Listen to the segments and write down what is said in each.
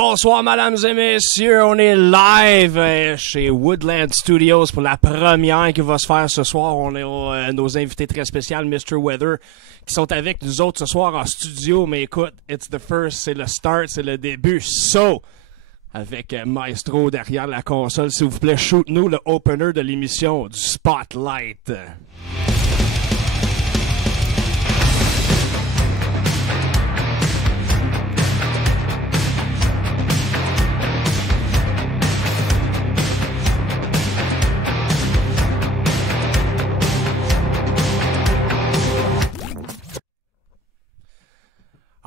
Bonsoir, mesdames et messieurs. On est live chez Woodland Studios pour la première qui va se faire ce soir. On a nos invités très spéciaux, Mr. Weather, qui sont avec nous autres ce soir en studio. Mais écoute, it's the first, c'est le start, c'est le début. So, avec Maestro derrière la console, s'il vous plaît, shoot-nous le opener de l'émission du Spotlight.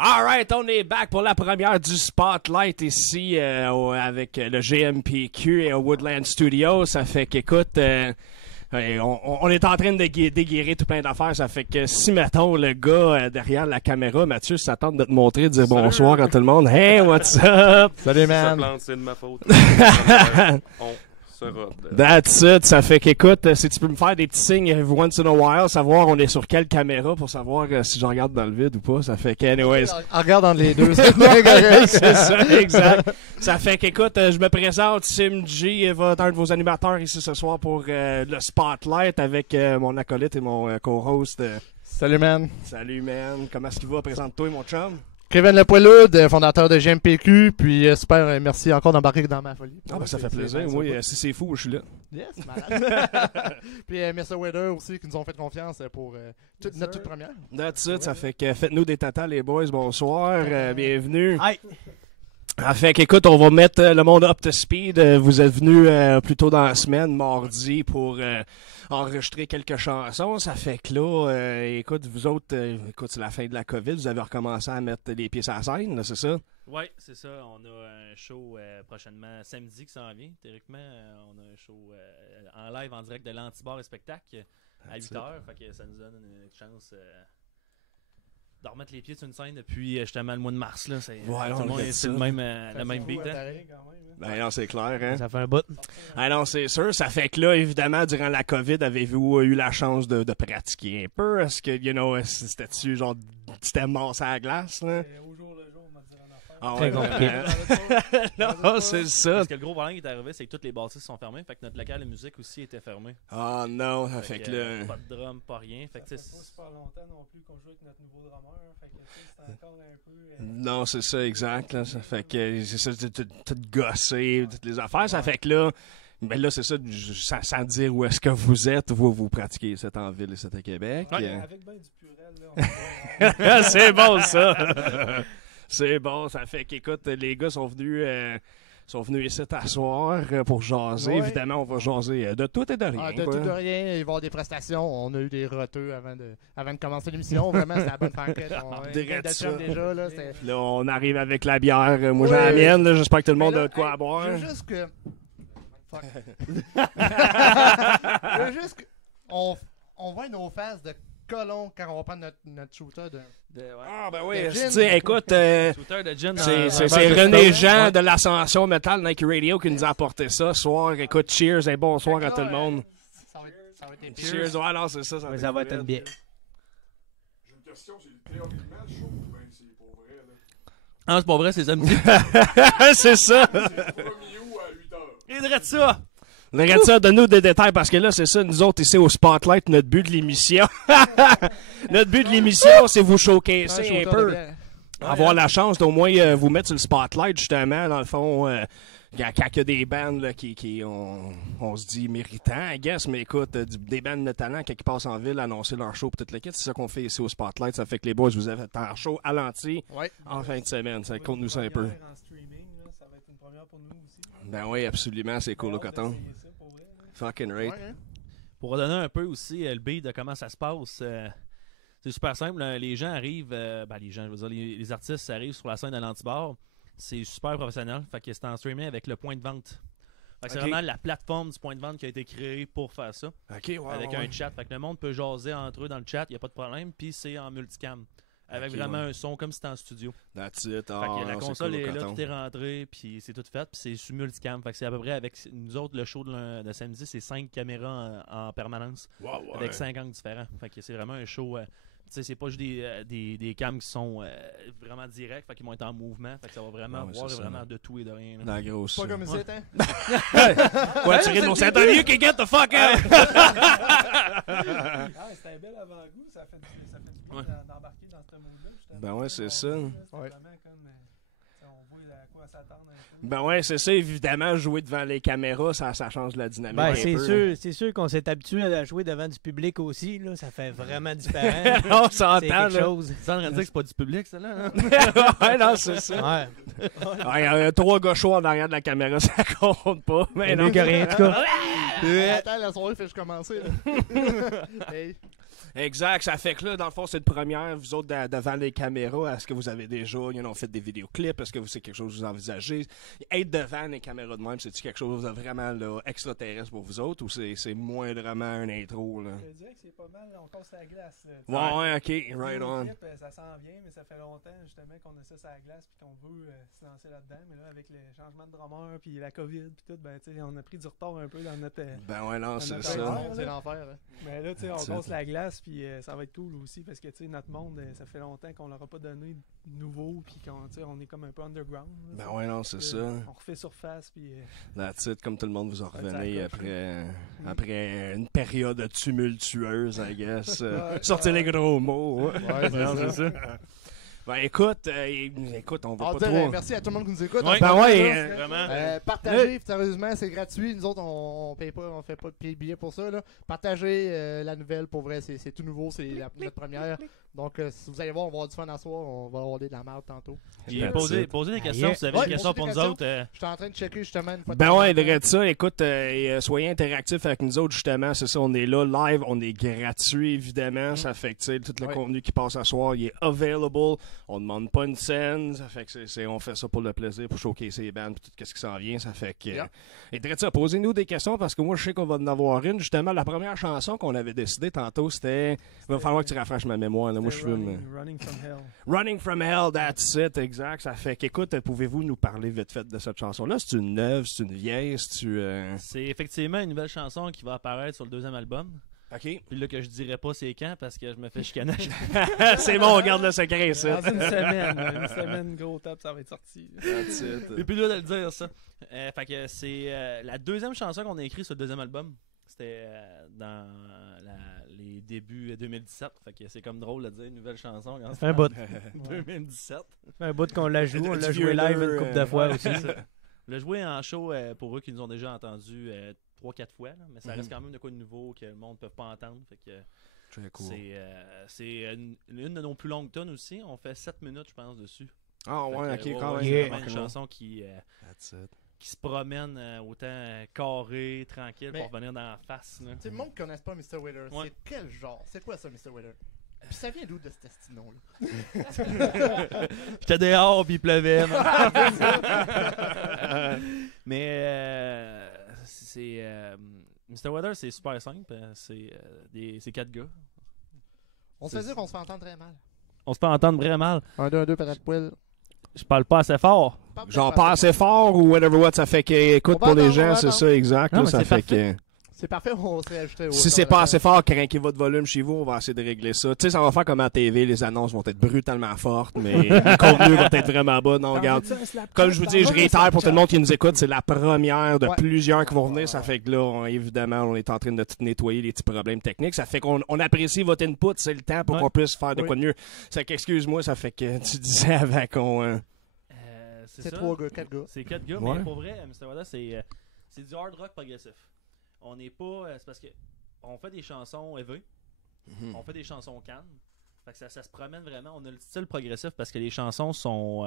Alright, on est back pour la première du Spotlight ici avec le GMPQ et au Woodland Studios. Ça fait qu'écoute, on est en train de déguerrer tout plein d'affaires. Ça fait que si, mettons, le gars derrière la caméra, Mathieu, s'attend de te montrer, de dire Salut. bonsoir à tout le monde. Hey, what's up? Salut, man. Ça plante, c'est de ma faute. On sera. That's it. Ça fait qu'écoute, si tu peux me faire des petits signes every once in a while, savoir on est sur quelle caméra pour savoir si je regarde dans le vide ou pas. Ça fait qu'anyways. Regarde entre les deux. C'est ça, exact. Ça fait qu'écoute, je me présente, Sim G va être un de vos animateurs ici ce soir pour le Spotlight avec mon acolyte et mon co-host. Salut, man. Salut, man. Comment est-ce qu'il va? Présente-toi, mon chum. Kevin Lepoilude, fondateur de GMPQ, puis super, merci encore d'embarquer dans ma folie. Ah, ben ça fait plaisir. Oui, si c'est fou, je suis là. Yes, malade. Puis Mr. Weather aussi, qui nous ont fait confiance pour notre toute première. That's it. Ça fait que faites-nous des tatas, les boys. Bonsoir. Bienvenue. Hi. Ça fait qu'écoute, on va mettre le monde up to speed. Vous êtes venus plus tôt dans la semaine, mardi, pour enregistrer quelques chansons. Ça fait que là, écoute, vous autres, écoute, c'est la fin de la COVID. Vous avez recommencé à mettre les pieds sur la scène, là, c'est ça? Oui, c'est ça. On a un show prochainement samedi qui s'en vient. Théoriquement, on a un show en live, en direct de l'Antibar et spectacle à 8h. Fait que ça nous donne une chance de remettre les pieds sur une scène depuis justement le mois de mars. Là. C'est, Ouais, tout le monde est sur le même beat. Hein. Ben non, c'est clair, hein? Ça fait un bout. Ah non, c'est sûr. Ça fait que là, évidemment, durant la COVID, avez-vous eu la chance de pratiquer un peu? Est-ce que, c'était-tu genre, c'était mort à la glace, là? Au jour le jour, on m'a dit en affaire. Ah Très ouais, non, c'est ça. Parce que le gros problème qui est arrivé, c'est que toutes les bâtisses sont fermées. Fait que notre local de musique aussi était fermé. Ah non, ça fait que là... Pas de drum, pas rien. Fait Ça que fait tu pas sais, super longtemps non plus qu'on joue avec notre nouveau drummer. Fait que c'est encore un peu... Non, c'est ça, exact. Là. Ça fait que c'est ça, tout gossé, toutes les affaires. Ça fait que là, ben là, c'est ça, sans dire où est-ce que vous êtes, vous pratiquez cette en ville et cette à Québec. Avec ben du purel, là. C'est bon, ça. C'est bon, ça fait qu'écoute, les gars sont venus ici t'asseoir pour jaser. Ouais. Évidemment, on va jaser de tout et de rien. De quoi. tout de rien, il va y avoir des prestations. On a eu des roteux avant de commencer l'émission. Vraiment, c'est la bonne banquette. On Direct de ça. chum déjà. Là, c'est... Là, on arrive avec la bière. Moi, j'ai Ouais. la mienne. là. J'espère que tout le monde Mais là, a de quoi hey, à boire. Je veux juste que... Fuck. Je veux juste qu'on voit nos faces de colons quand on va prendre notre shooter de... Ah, ben oui, De gin. tu sais, écoute, shooter de gin. c'est dans un René verre de Jean ouais. de l'Ascension Metal Nike Radio qui nous a apporté ça ce soir. Écoute, cheers et bonsoir à tout le monde. Ça va être épique. Cheers, ouais, non, c'est ça. Ça va être une bière. J'ai une question, c'est théoriquement le show ou bien c'est pour vrai, là? Ah, c'est pas vrai, c'est samedi. c'est ça. C'est le 1er août à 8h. Il dirait ça. Regarde ça, donne-nous des détails parce que là, c'est ça, nous autres ici au Spotlight, notre but de l'émission. Notre but de l'émission, c'est vous showcaser un peu. Avoir la chance d'au moins vous mettre sur le Spotlight, justement, dans le fond. Quand il y a des bandes là, qui on se dit méritants, I guess, mais écoute, des bandes de talent qui passent en ville annoncer leur show pour toute l'équipe, c'est ça qu'on fait ici au Spotlight. Ça fait que les boys, vous avez un show à l'anti Ouais. en fin de semaine. Ça compte nous ça un peu. En streaming, là, ça va être une première pour nous aussi. Ben oui, absolument, c'est cool au coton. Essayer ça pour vrai, là. Fucking right. Ouais, hein. Pour donner un peu aussi le beat de comment ça se passe, c'est super simple. Les gens arrivent, je veux dire, les artistes arrivent sur la scène de l'Antibar. C'est super professionnel. Fait que c'est en streaming avec le point de vente. Fait que c'est Ok. vraiment la plateforme du point de vente qui a été créée pour faire ça. Ok, ouais. avec ouais, un ouais. chat. Fait que le monde peut jaser entre eux dans le chat, il n'y a pas de problème. Puis c'est en multicam. Avec Ok, vraiment ouais. un son comme si c'était en studio. That's it. Fait que la non, c'est console cool au est là, coton. tout est rentré, puis c'est tout fait, puis c'est sur multicam. Fait que c'est à peu près avec nous autres, le show de samedi, c'est 5 caméras en permanence, Ouais, ouais. avec 5 angles différents. Fait que c'est vraiment un show sais, c'est pas juste des cams qui sont vraiment directs, fait qu'ils vont être en mouvement, fait que ça va vraiment voir vraiment de tout et de rien. Là. Dans la grosse. Pas comme ici, hein? Ouais, tu ris de mon Satan, you can get the fuck out! C'était un bel avant-goût, ça fait du bien d'embarquer dans ce monde-là. Ben ouais, c'est ça. C'est vraiment comme, on voit à quoi s'attendre un peu. Ben ouais, c'est ça, évidemment, jouer devant les caméras, ça change la dynamique. Ben, un peu, c'est sûr qu'on s'est habitué à jouer devant du public aussi. Là. Ça fait vraiment différent. On C'est s'entend, quelque là. chose. Ça en train de dire que c'est pas du public, ça là. Hein? Ouais, non, c'est ça. Ouais. Il y a 3 gars chauds en arrière de la caméra, ça compte pas. Mais non. Mieux que rien, en tout cas. Attends, la soirée fait juste commencer. Là. Hey. Exact, ça fait que là, dans le fond, c'est une première, vous autres, devant les caméras. Est-ce que vous avez déjà fait des vidéoclips? Est-ce que c'est quelque chose que vous envisagez? Être devant les caméras de même, c'est-tu quelque chose de vraiment là, extraterrestre pour vous autres ou c'est moindrement un intro? Là? Je dirais que c'est pas mal, on casse la glace. Ouais, ok, right on. Ça s'en vient, mais ça fait longtemps justement qu'on a ça sur la glace puis qu'on veut se lancer là-dedans. Mais là, avec le changement de drummer puis la COVID puis tout, ben, tu sais, on a pris du retard un peu dans notre. Ben ouais, non, c'est notre ça. affaire, C'est là. l'enfer. Hein. Mais là, tu sais, on C'est casse ça. la glace, puis ça va être cool aussi, parce que, tu sais, notre monde, ça fait longtemps qu'on leur a pas donné de nouveau, puis qu'on, tu sais, on est comme un peu underground. Là, Ben tu sais. ouais, non, c'est ça. On refait surface, puis... That's it, comme tout le monde vous en Ouais, revenez ça accroche, après une période tumultueuse, I guess. Ouais, Sortez ouais. les gros mots. Ouais, Non, c'est ça. Ben écoute, on va On pas va trop... dire merci à tout le monde qui nous écoute. Ouais. Ben ouais, Vraiment. Partagez, sérieusement, c'est gratuit. Nous autres, on paye pas, on fait pas de billet pour ça. Là. Partagez la nouvelle, pour vrai, c'est tout nouveau, c'est notre première. Donc, si vous allez voir, on va avoir du fun à soir, on va avoir de la merde tantôt. Puis That's posez it. des questions si vous avez Ouais, des questions posez pour des nous autres. Je suis en train de checker justement une fois de Ben temps ouais, en temps. de ça. Écoute, soyez interactifs avec nous autres, justement. C'est ça, on est là, live, on est gratuit, évidemment. Ça fait que, tu sais, tout le Ouais. contenu qui passe à soir, il est available. On demande pas une scène. Ça fait que on fait ça pour le plaisir, pour showcaser les bands, puis tout ce qui s'en vient. Ça fait que... Yeah. Et de ça, posez-nous des questions, parce que moi, je sais qu'on va en avoir une. Justement, la première chanson qu'on avait décidé tantôt, c'était... Il va falloir que tu rafraîches ma mémoire, là. Moi, je C'était fume... Running from Hell. Running from Hell, that's it, exact. Ça fait qu'écoute, pouvez-vous nous parler vite fait de cette chanson-là? C'est une neuve, c'est une vieille, c'est-tu... C'est effectivement une nouvelle chanson qui va apparaître sur le 2e album. OK. Puis là que je dirais pas c'est quand parce que je me fais chicaner. C'est bon, on garde le secret ici. Dans une semaine, gros top, ça va être sorti. That's it. Et puis là de le dire ça. Fait que c'est la 2e chanson qu'on a écrite sur le 2e album. C'était dans les débuts 2017. Fait que c'est comme drôle de dire une nouvelle chanson. Quand Un bout. 2017. Un bout qu'on l'a joué. On Du l'a vieux joué live nœud, une couple de fois aussi. On l'a joué en show pour eux qui nous ont déjà entendu 3-4 fois. Là, mais ça reste quand même de quoi de nouveau que le monde ne peut pas entendre. Fait que Très cool. c'est une de nos plus longues tonnes aussi. On fait 7 minutes, je pense, dessus. Ah ouais, Fait que, ok, quand même. c'est Yeah. vraiment une chanson qui se promène autant carré, tranquille, Mais- pour revenir dans la face. Là. Tu sais, le monde qui ne connaisse pas Mr. Weather, Ouais. c'est quel genre? C'est quoi ça, Mr. Weather? Puis ça vient d'où de ce petit nom-là? J'étais dehors puis il pleuvait. Mais c'est Mr. Weather, c'est super simple. C'est 4 gars. On se fait dire qu'on se fait entendre très mal. On se fait entendre vraiment mal. 1, 2, 1, 2, patate poêle. Je parle pas assez fort. Genre pas assez fort ou whatever what, ça fait que, écoute, On va pour les attendre, on gens, va c'est attendre. ça, exact. Non, là, mais ça c'est fait parfait. que... C'est parfait, on s'est ajouté au. Si c'est pas assez fort, craquez votre volume chez vous, on va essayer de régler ça. Tu sais, ça va faire comme à TV, les annonces vont être brutalement fortes, mais le contenu va être vraiment bas. Non, regarde. Comme je vous dis, je réitère pour tout le monde qui nous écoute, c'est la première de Ouais. plusieurs qui vont venir. Ça fait que là, évidemment, on est en train de tout nettoyer les petits problèmes techniques. Ça fait qu'on apprécie votre input, c'est le temps pour Ouais. qu'on puisse faire de Oui. quoi de mieux. Ça qu'excuse-moi, ça fait que tu disais avant qu'on... C'est ça. 3 gars, 4 gars. C'est 4 gars, Ouais. mais pour vrai, Mr. Weather, c'est du hard rock progressif. On n'est pas. C'est parce que on fait des chansons heavy, on fait des chansons calmes. Fait que ça se promène vraiment. On a le style progressif parce que les chansons sont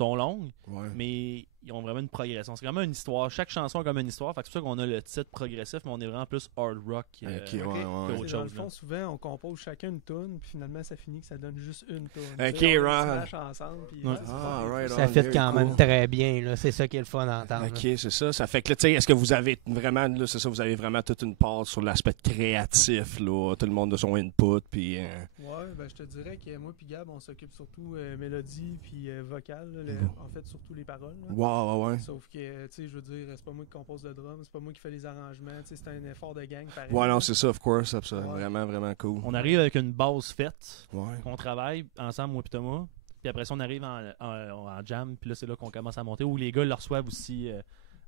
longues, Ouais. mais ils ont vraiment une progression. C'est vraiment une histoire. Chaque chanson a comme une histoire. Fait que c'est pour ça qu'on a le titre progressif, mais on est vraiment plus hard rock. Ok, ouais, que ouais. autre Dans le chose. fond, là. souvent, on compose chacun une tune, puis finalement, ça finit que ça donne juste une tune. Ok, Tu sais, on right. smash ensemble, puis Ouais. c'est Ah, fun. right Ça on, fit very quand cool. même très bien. Là. C'est ça qui est le fun d'entendre. Ok, c'est ça. Ça fait que là, tu sais, est-ce que vous avez vraiment, là, c'est ça, vous avez vraiment toute une part sur l'aspect créatif, là, tout le monde de son input, puis... Ouais, ben je te dirais que moi puis Gab, on s'occupe surtout mélodie puis vocal, là, en fait surtout les paroles. Là. Ouais. Sauf que, tu sais, je veux dire, c'est pas moi qui compose le drum, c'est pas moi qui fais les arrangements, tu sais, c'est un effort de gang pareil. Ouais, non, c'est ça, of course. C'est Ouais. vraiment, vraiment cool. On arrive avec une base faite, Ouais. qu'on travaille ensemble, moi et Thomas. Puis après ça, on arrive en jam, puis là, c'est là qu'on commence à monter. Où les gars le reçoivent aussi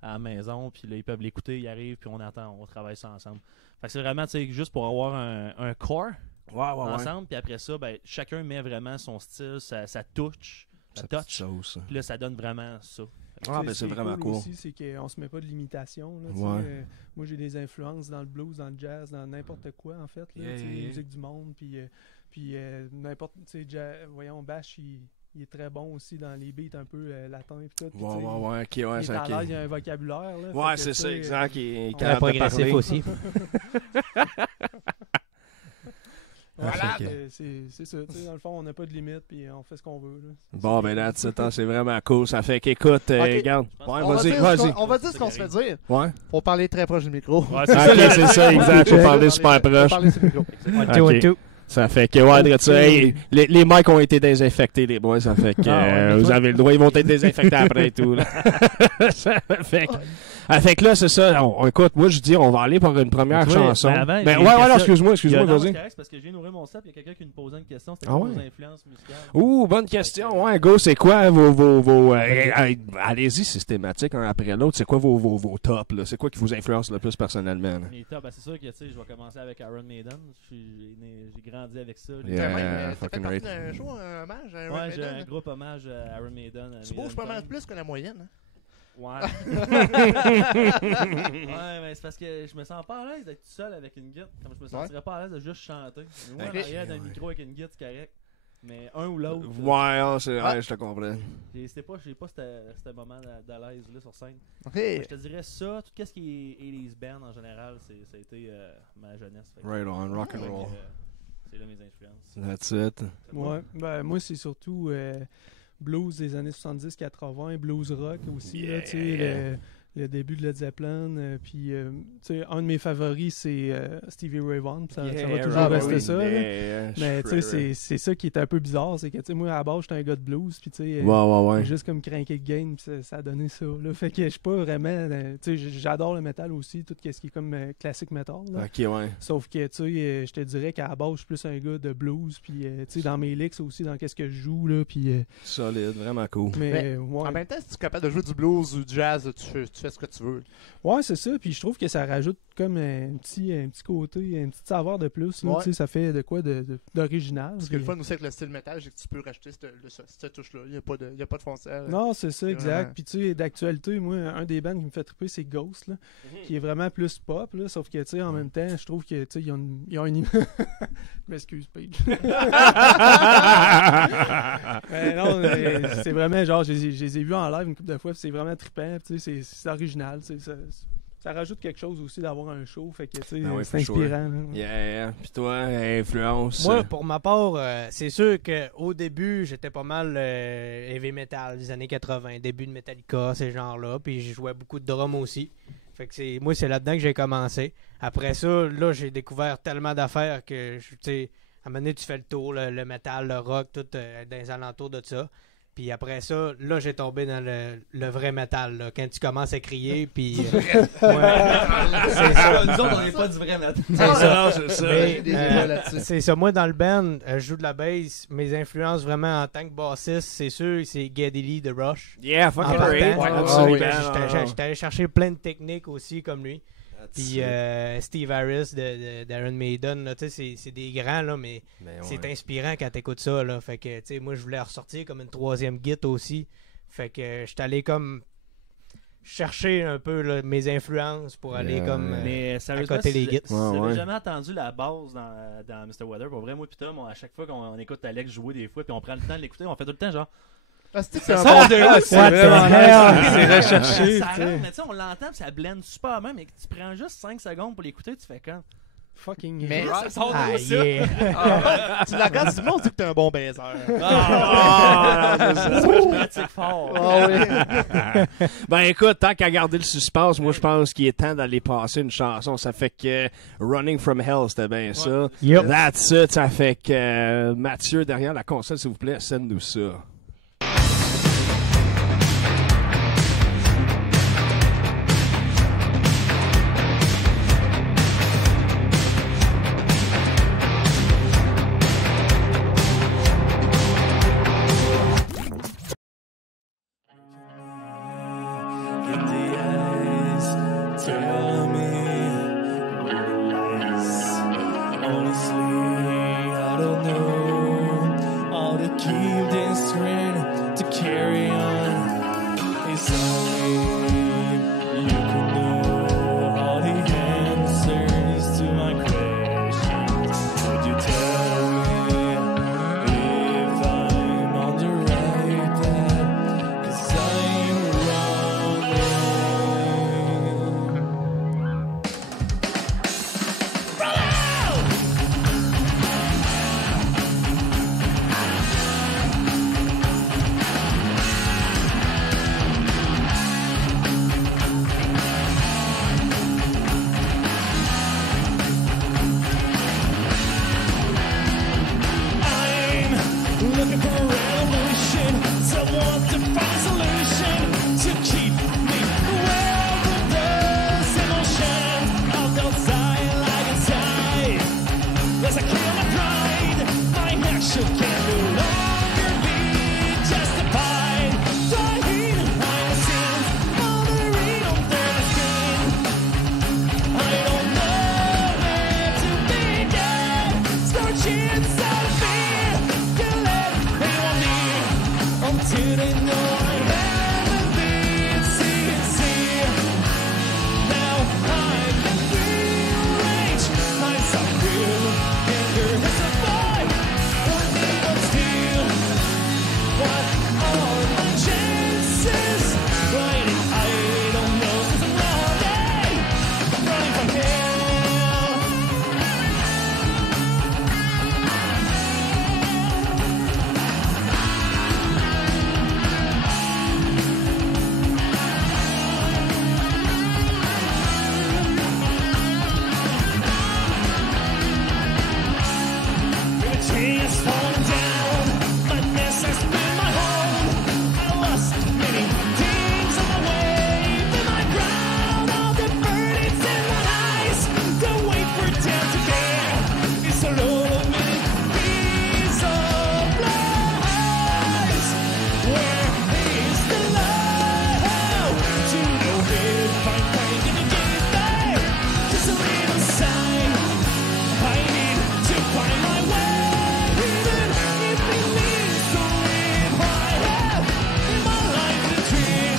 à la maison, puis là, ils peuvent l'écouter, ils arrivent, puis on attend, on travaille ça ensemble. Fait que c'est vraiment, tu sais, juste pour avoir un core Ouais. ensemble, puis après ça, ben, chacun met vraiment son style, sa touch, sa Ça touch. sauce. Puis là, ça donne vraiment ça. Ah, ben Ce c'est qui est vraiment cool. aussi, c'est qu'on se met pas de limitations. Là, tu sais. Ouais. Moi, j'ai des influences dans le blues, dans le jazz, dans n'importe quoi, en fait. Là, Yeah, tu sais, yeah. musique du monde, puis n'importe... Tu sais, voyons, Bash, il est très bon aussi dans les beats un peu latins et tout. Puis, tu sais, Ouais, ok, ouais, il est c'est à ok. l'aise, il y a un vocabulaire. Là, Ouais, fait que, c'est tu ça, sais, exact. Il est on- Très capable de progressif parler. aussi. Voilà, fait que- c'est ça. Tu sais, dans le fond, on n'a pas de limite, puis on fait ce qu'on veut. Là. Bon, ben là, c'est vraiment cool. Ça fait qu'écoute, Ok. regarde. Ouais, On va vas-y, dire vas-y. on va dire ce qu'on se fait dire. Ouais. Faut parler très proche du micro. Ouais, Ok, c'est ça, exact. Faut parler super Faut proche. parler sur le micro. One, two, Ok. one, two. Ça fait que, ouais, drette ça. Hey, les mics ont été désinfectés, les boys. Ça fait que vous avez le droit. Ils vont être désinfectés après et tout. Là. Ça fait que là, c'est ça. Écoute, moi, je dis, on va aller pour une première Tu vois, chanson. ben avant, Ben, j'ai ouais, une non, question. excuse-moi, Non, vas-y. c'est correct, c'est parce que je viens d'ouvrir mon step, il y a quelqu'un qui me posait une question. C'était Ah quoi ouais? vos influences musicales? Ouh, bonne question. Ouais, go, c'est quoi vos allez-y, systématique, un après l'autre. C'est quoi vos tops, là? C'est quoi qui vous influence le plus personnellement? Là? Mes tops, ben, c'est sûr que tu sais, je vais commencer avec Iron Maiden. J'ai grandi avec ça. Yeah. T'as même fucking fait partie right. d'un show, un hommage à Iron Ouais, j'ai Maiden, un hein? groupe hommage à Iron Maiden. Tu bouges pas mal plus que la moyenne. Hein? Ouais. Ouais, mais c'est parce que je me sens pas à l'aise d'être tout seul avec une guitare. Comme je me sentirais pas à l'aise de juste chanter. Mais moi, Ok. en arrière d'un micro avec une guitare, c'est correct. Mais un ou l'autre. Ouais, ouais, je te comprends. J'ai pas ce moment d'à l'aise là sur scène. Ok. Je te dirais ça, tout ce qui est 80s band en général, ça a été ma jeunesse. Fait que- Right on, rock and fait que, roll. c'est là mes influences. That's it. Ouais, ben, moi, c'est surtout blues des années 70-80, blues rock aussi. Là, tu sais, Yeah. le début de Led Zeppelin. Puis, tu sais, un de mes favoris, c'est Stevie Ray Vaughan. Ça va toujours right, rester oui, ça. là. Mais tu sais, c'est ça qui est un peu bizarre. C'est que, tu sais, moi, à la base, j'étais un gars de blues. Puis, tu sais, Ouais. j'ai juste comme craqué le game. Puis ça a donné ça. Là. Fait que je suis pas vraiment. Tu sais, j'adore le metal aussi. Tout ce qui est comme classique metal. Là. Ok, ouais. Sauf que, tu sais, je te dirais qu'à la base, je suis plus un gars de blues. Puis, tu sais, dans mes licks aussi, dans qu'est-ce que je joue. Là, puis, Solide, vraiment cool. mais, En ouais. même temps, si tu es capable de jouer du blues ou du jazz, tu fais ce que tu veux. Ouais, c'est ça. Puis je trouve que ça rajoute comme un petit côté, une petite saveur de plus. Là, Ouais. tu sais, ça fait de quoi d'original. Ce qui est le fun aussi avec le style métal, c'est que tu peux rajouter cette touche-là. Il n'y a pas de foncière. Non, c'est ça, C'est exact. vraiment- Puis tu sais, d'actualité, moi, un des bands qui me fait triper, c'est Ghost, là, qui est vraiment plus pop, là, sauf que, tu sais, en même temps, je trouve que, tu sais, ils ont une image... Je m'excuse, Paige. Mais non, mais c'est vraiment, genre, je les ai vus en live une couple de fois, puis c'est vraiment trippant, tu sais, c'est original, tu sais, ça rajoute quelque chose aussi d'avoir un show, fait que, tu sais, Ben oui, c'est for inspirant. là. Yeah. Puis toi, influence. Moi, pour ma part, c'est sûr qu'au début, j'étais pas mal heavy metal des années 80, début de Metallica, ces genres-là. Puis je jouais beaucoup de drum aussi. Fait que moi, c'est là-dedans que j'ai commencé. Après ça, là, j'ai découvert tellement d'affaires que, tu sais, à un moment donné, tu fais le tour, le metal, le rock, tout dans les alentours de ça. Puis après ça, là, j'ai tombé dans le vrai métal, là, quand tu commences à crier, puis... ouais, c'est ça. Nous autres, on n'est pas du vrai métal. C'est ça. c'est ça. Mais, J'ai des débats là-dessus. c'est ça. Moi, dans le band, je joue de la bass. Mes influences, vraiment, en tant que bassiste, c'est sûr, c'est Geddy Lee de Rush. Yeah, En fucking partant, great. ouais, Absolument. J'étais allé chercher plein de techniques aussi, comme lui. Puis Steve Harris d'Iron Maiden, là, tu sais, c'est des grands, là, mais c'est inspirant quand t'écoutes ça, là. Fait que, tu sais, moi, je voulais ressortir comme une troisième git aussi. Fait que j'étais allé comme chercher un peu là, mes influences pour aller Yeah. comme Mais sérieusement, côté des si guides. vous avez Ouais. jamais entendu la base dans Mr. Weather, pour vrai, moi pis Tom, à chaque fois qu'on écoute Alex jouer des fois, puis on prend le temps de l'écouter, on fait tout le temps genre. Ah, c'est un Ça bon... sort de là, c'est What vraiment the hell? nice. C'est recherché, Ça tu sais. rentre, mais tu sais, on l'entend, puis ça blende super bien, mais que tu prends juste 5 secondes pour l'écouter, tu fais quand? Fucking Mais right. Ah, yeah. tu la regardes, tout le monde dit que t'es un bon baiser. Ah, je pratique fort. Ah oui. Ben écoute, tant qu'à garder le suspense, moi je pense qu'il est temps d'aller passer une chanson. Ça fait que Running from Hell, c'était bien ça. Yep. That's it. Ça fait que Mathieu, derrière la console, s'il vous plaît, send-nous ça. know all to keep this strength to carry on. It's only you can know all the answers to my questions. Would you tell me if I'm on the right path? 'Cause I'm running. I'm looking for a revolution, someone to find a solution to keep me where the dust emotions. I'll go die like a tide as I kill my pride. My action can no longer be justified. Dying behind the scenes, mothering under the skin. I don't know where to begin. Scorching inside of me. Can't let anyone leave until they know I haven't been seen. Now I can rearrange myself real. Anger has survived. Won't even steal. What are my chances? Writing, I don't know, 'cause I'm running from hell. Everything is falling down. My mess has been my home. I lost many things on the way. But my ground, all the burdens in my eyes. The weight we're down to bear is a load of many pieces of lies. Where is the love to know if I'm finding a gift there? Just a little sign. I need to find my way, even if it means to live I have in my life the dream.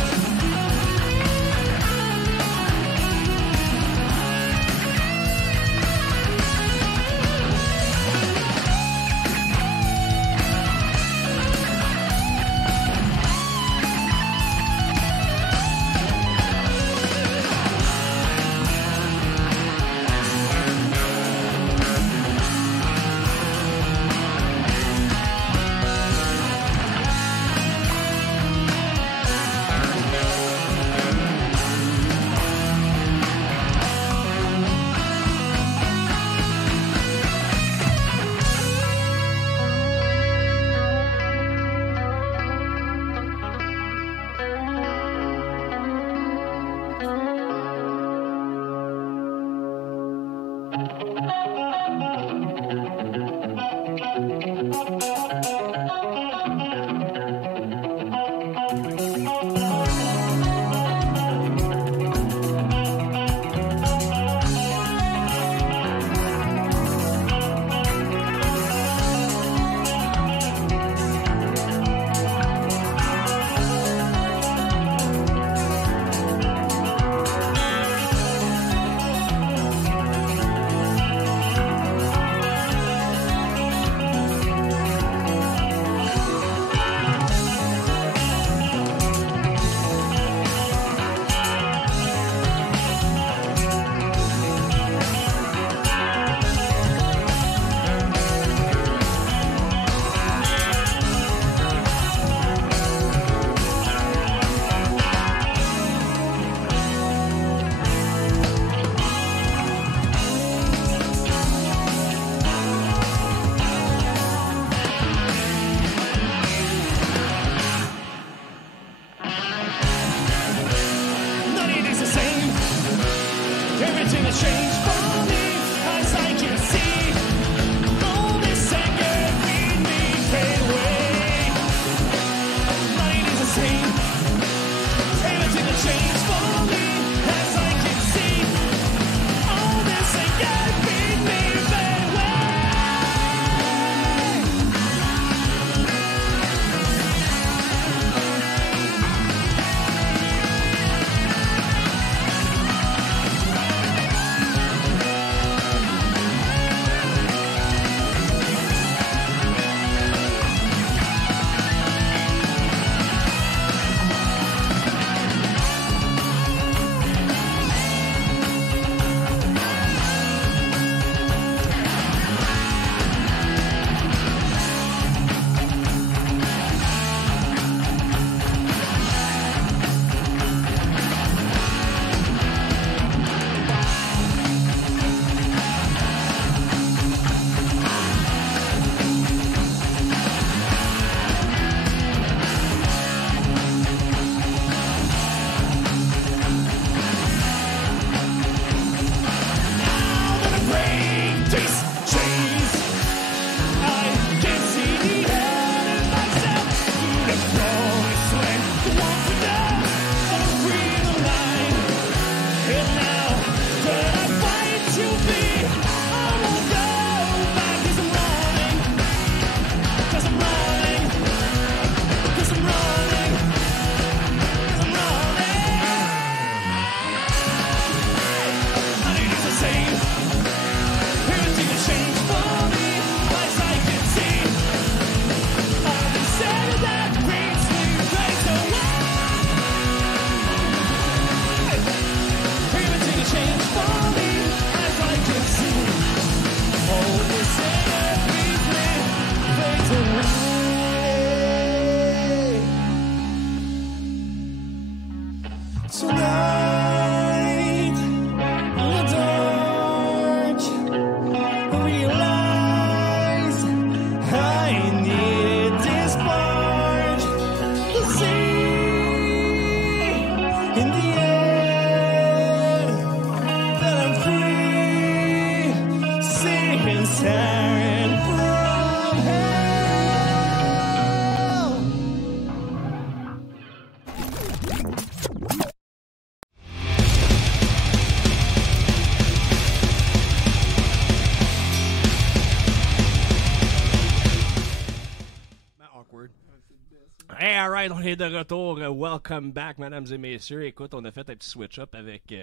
Hey, alright, on est de retour. Welcome back, mesdames et messieurs. Écoute, on a fait un petit switch-up avec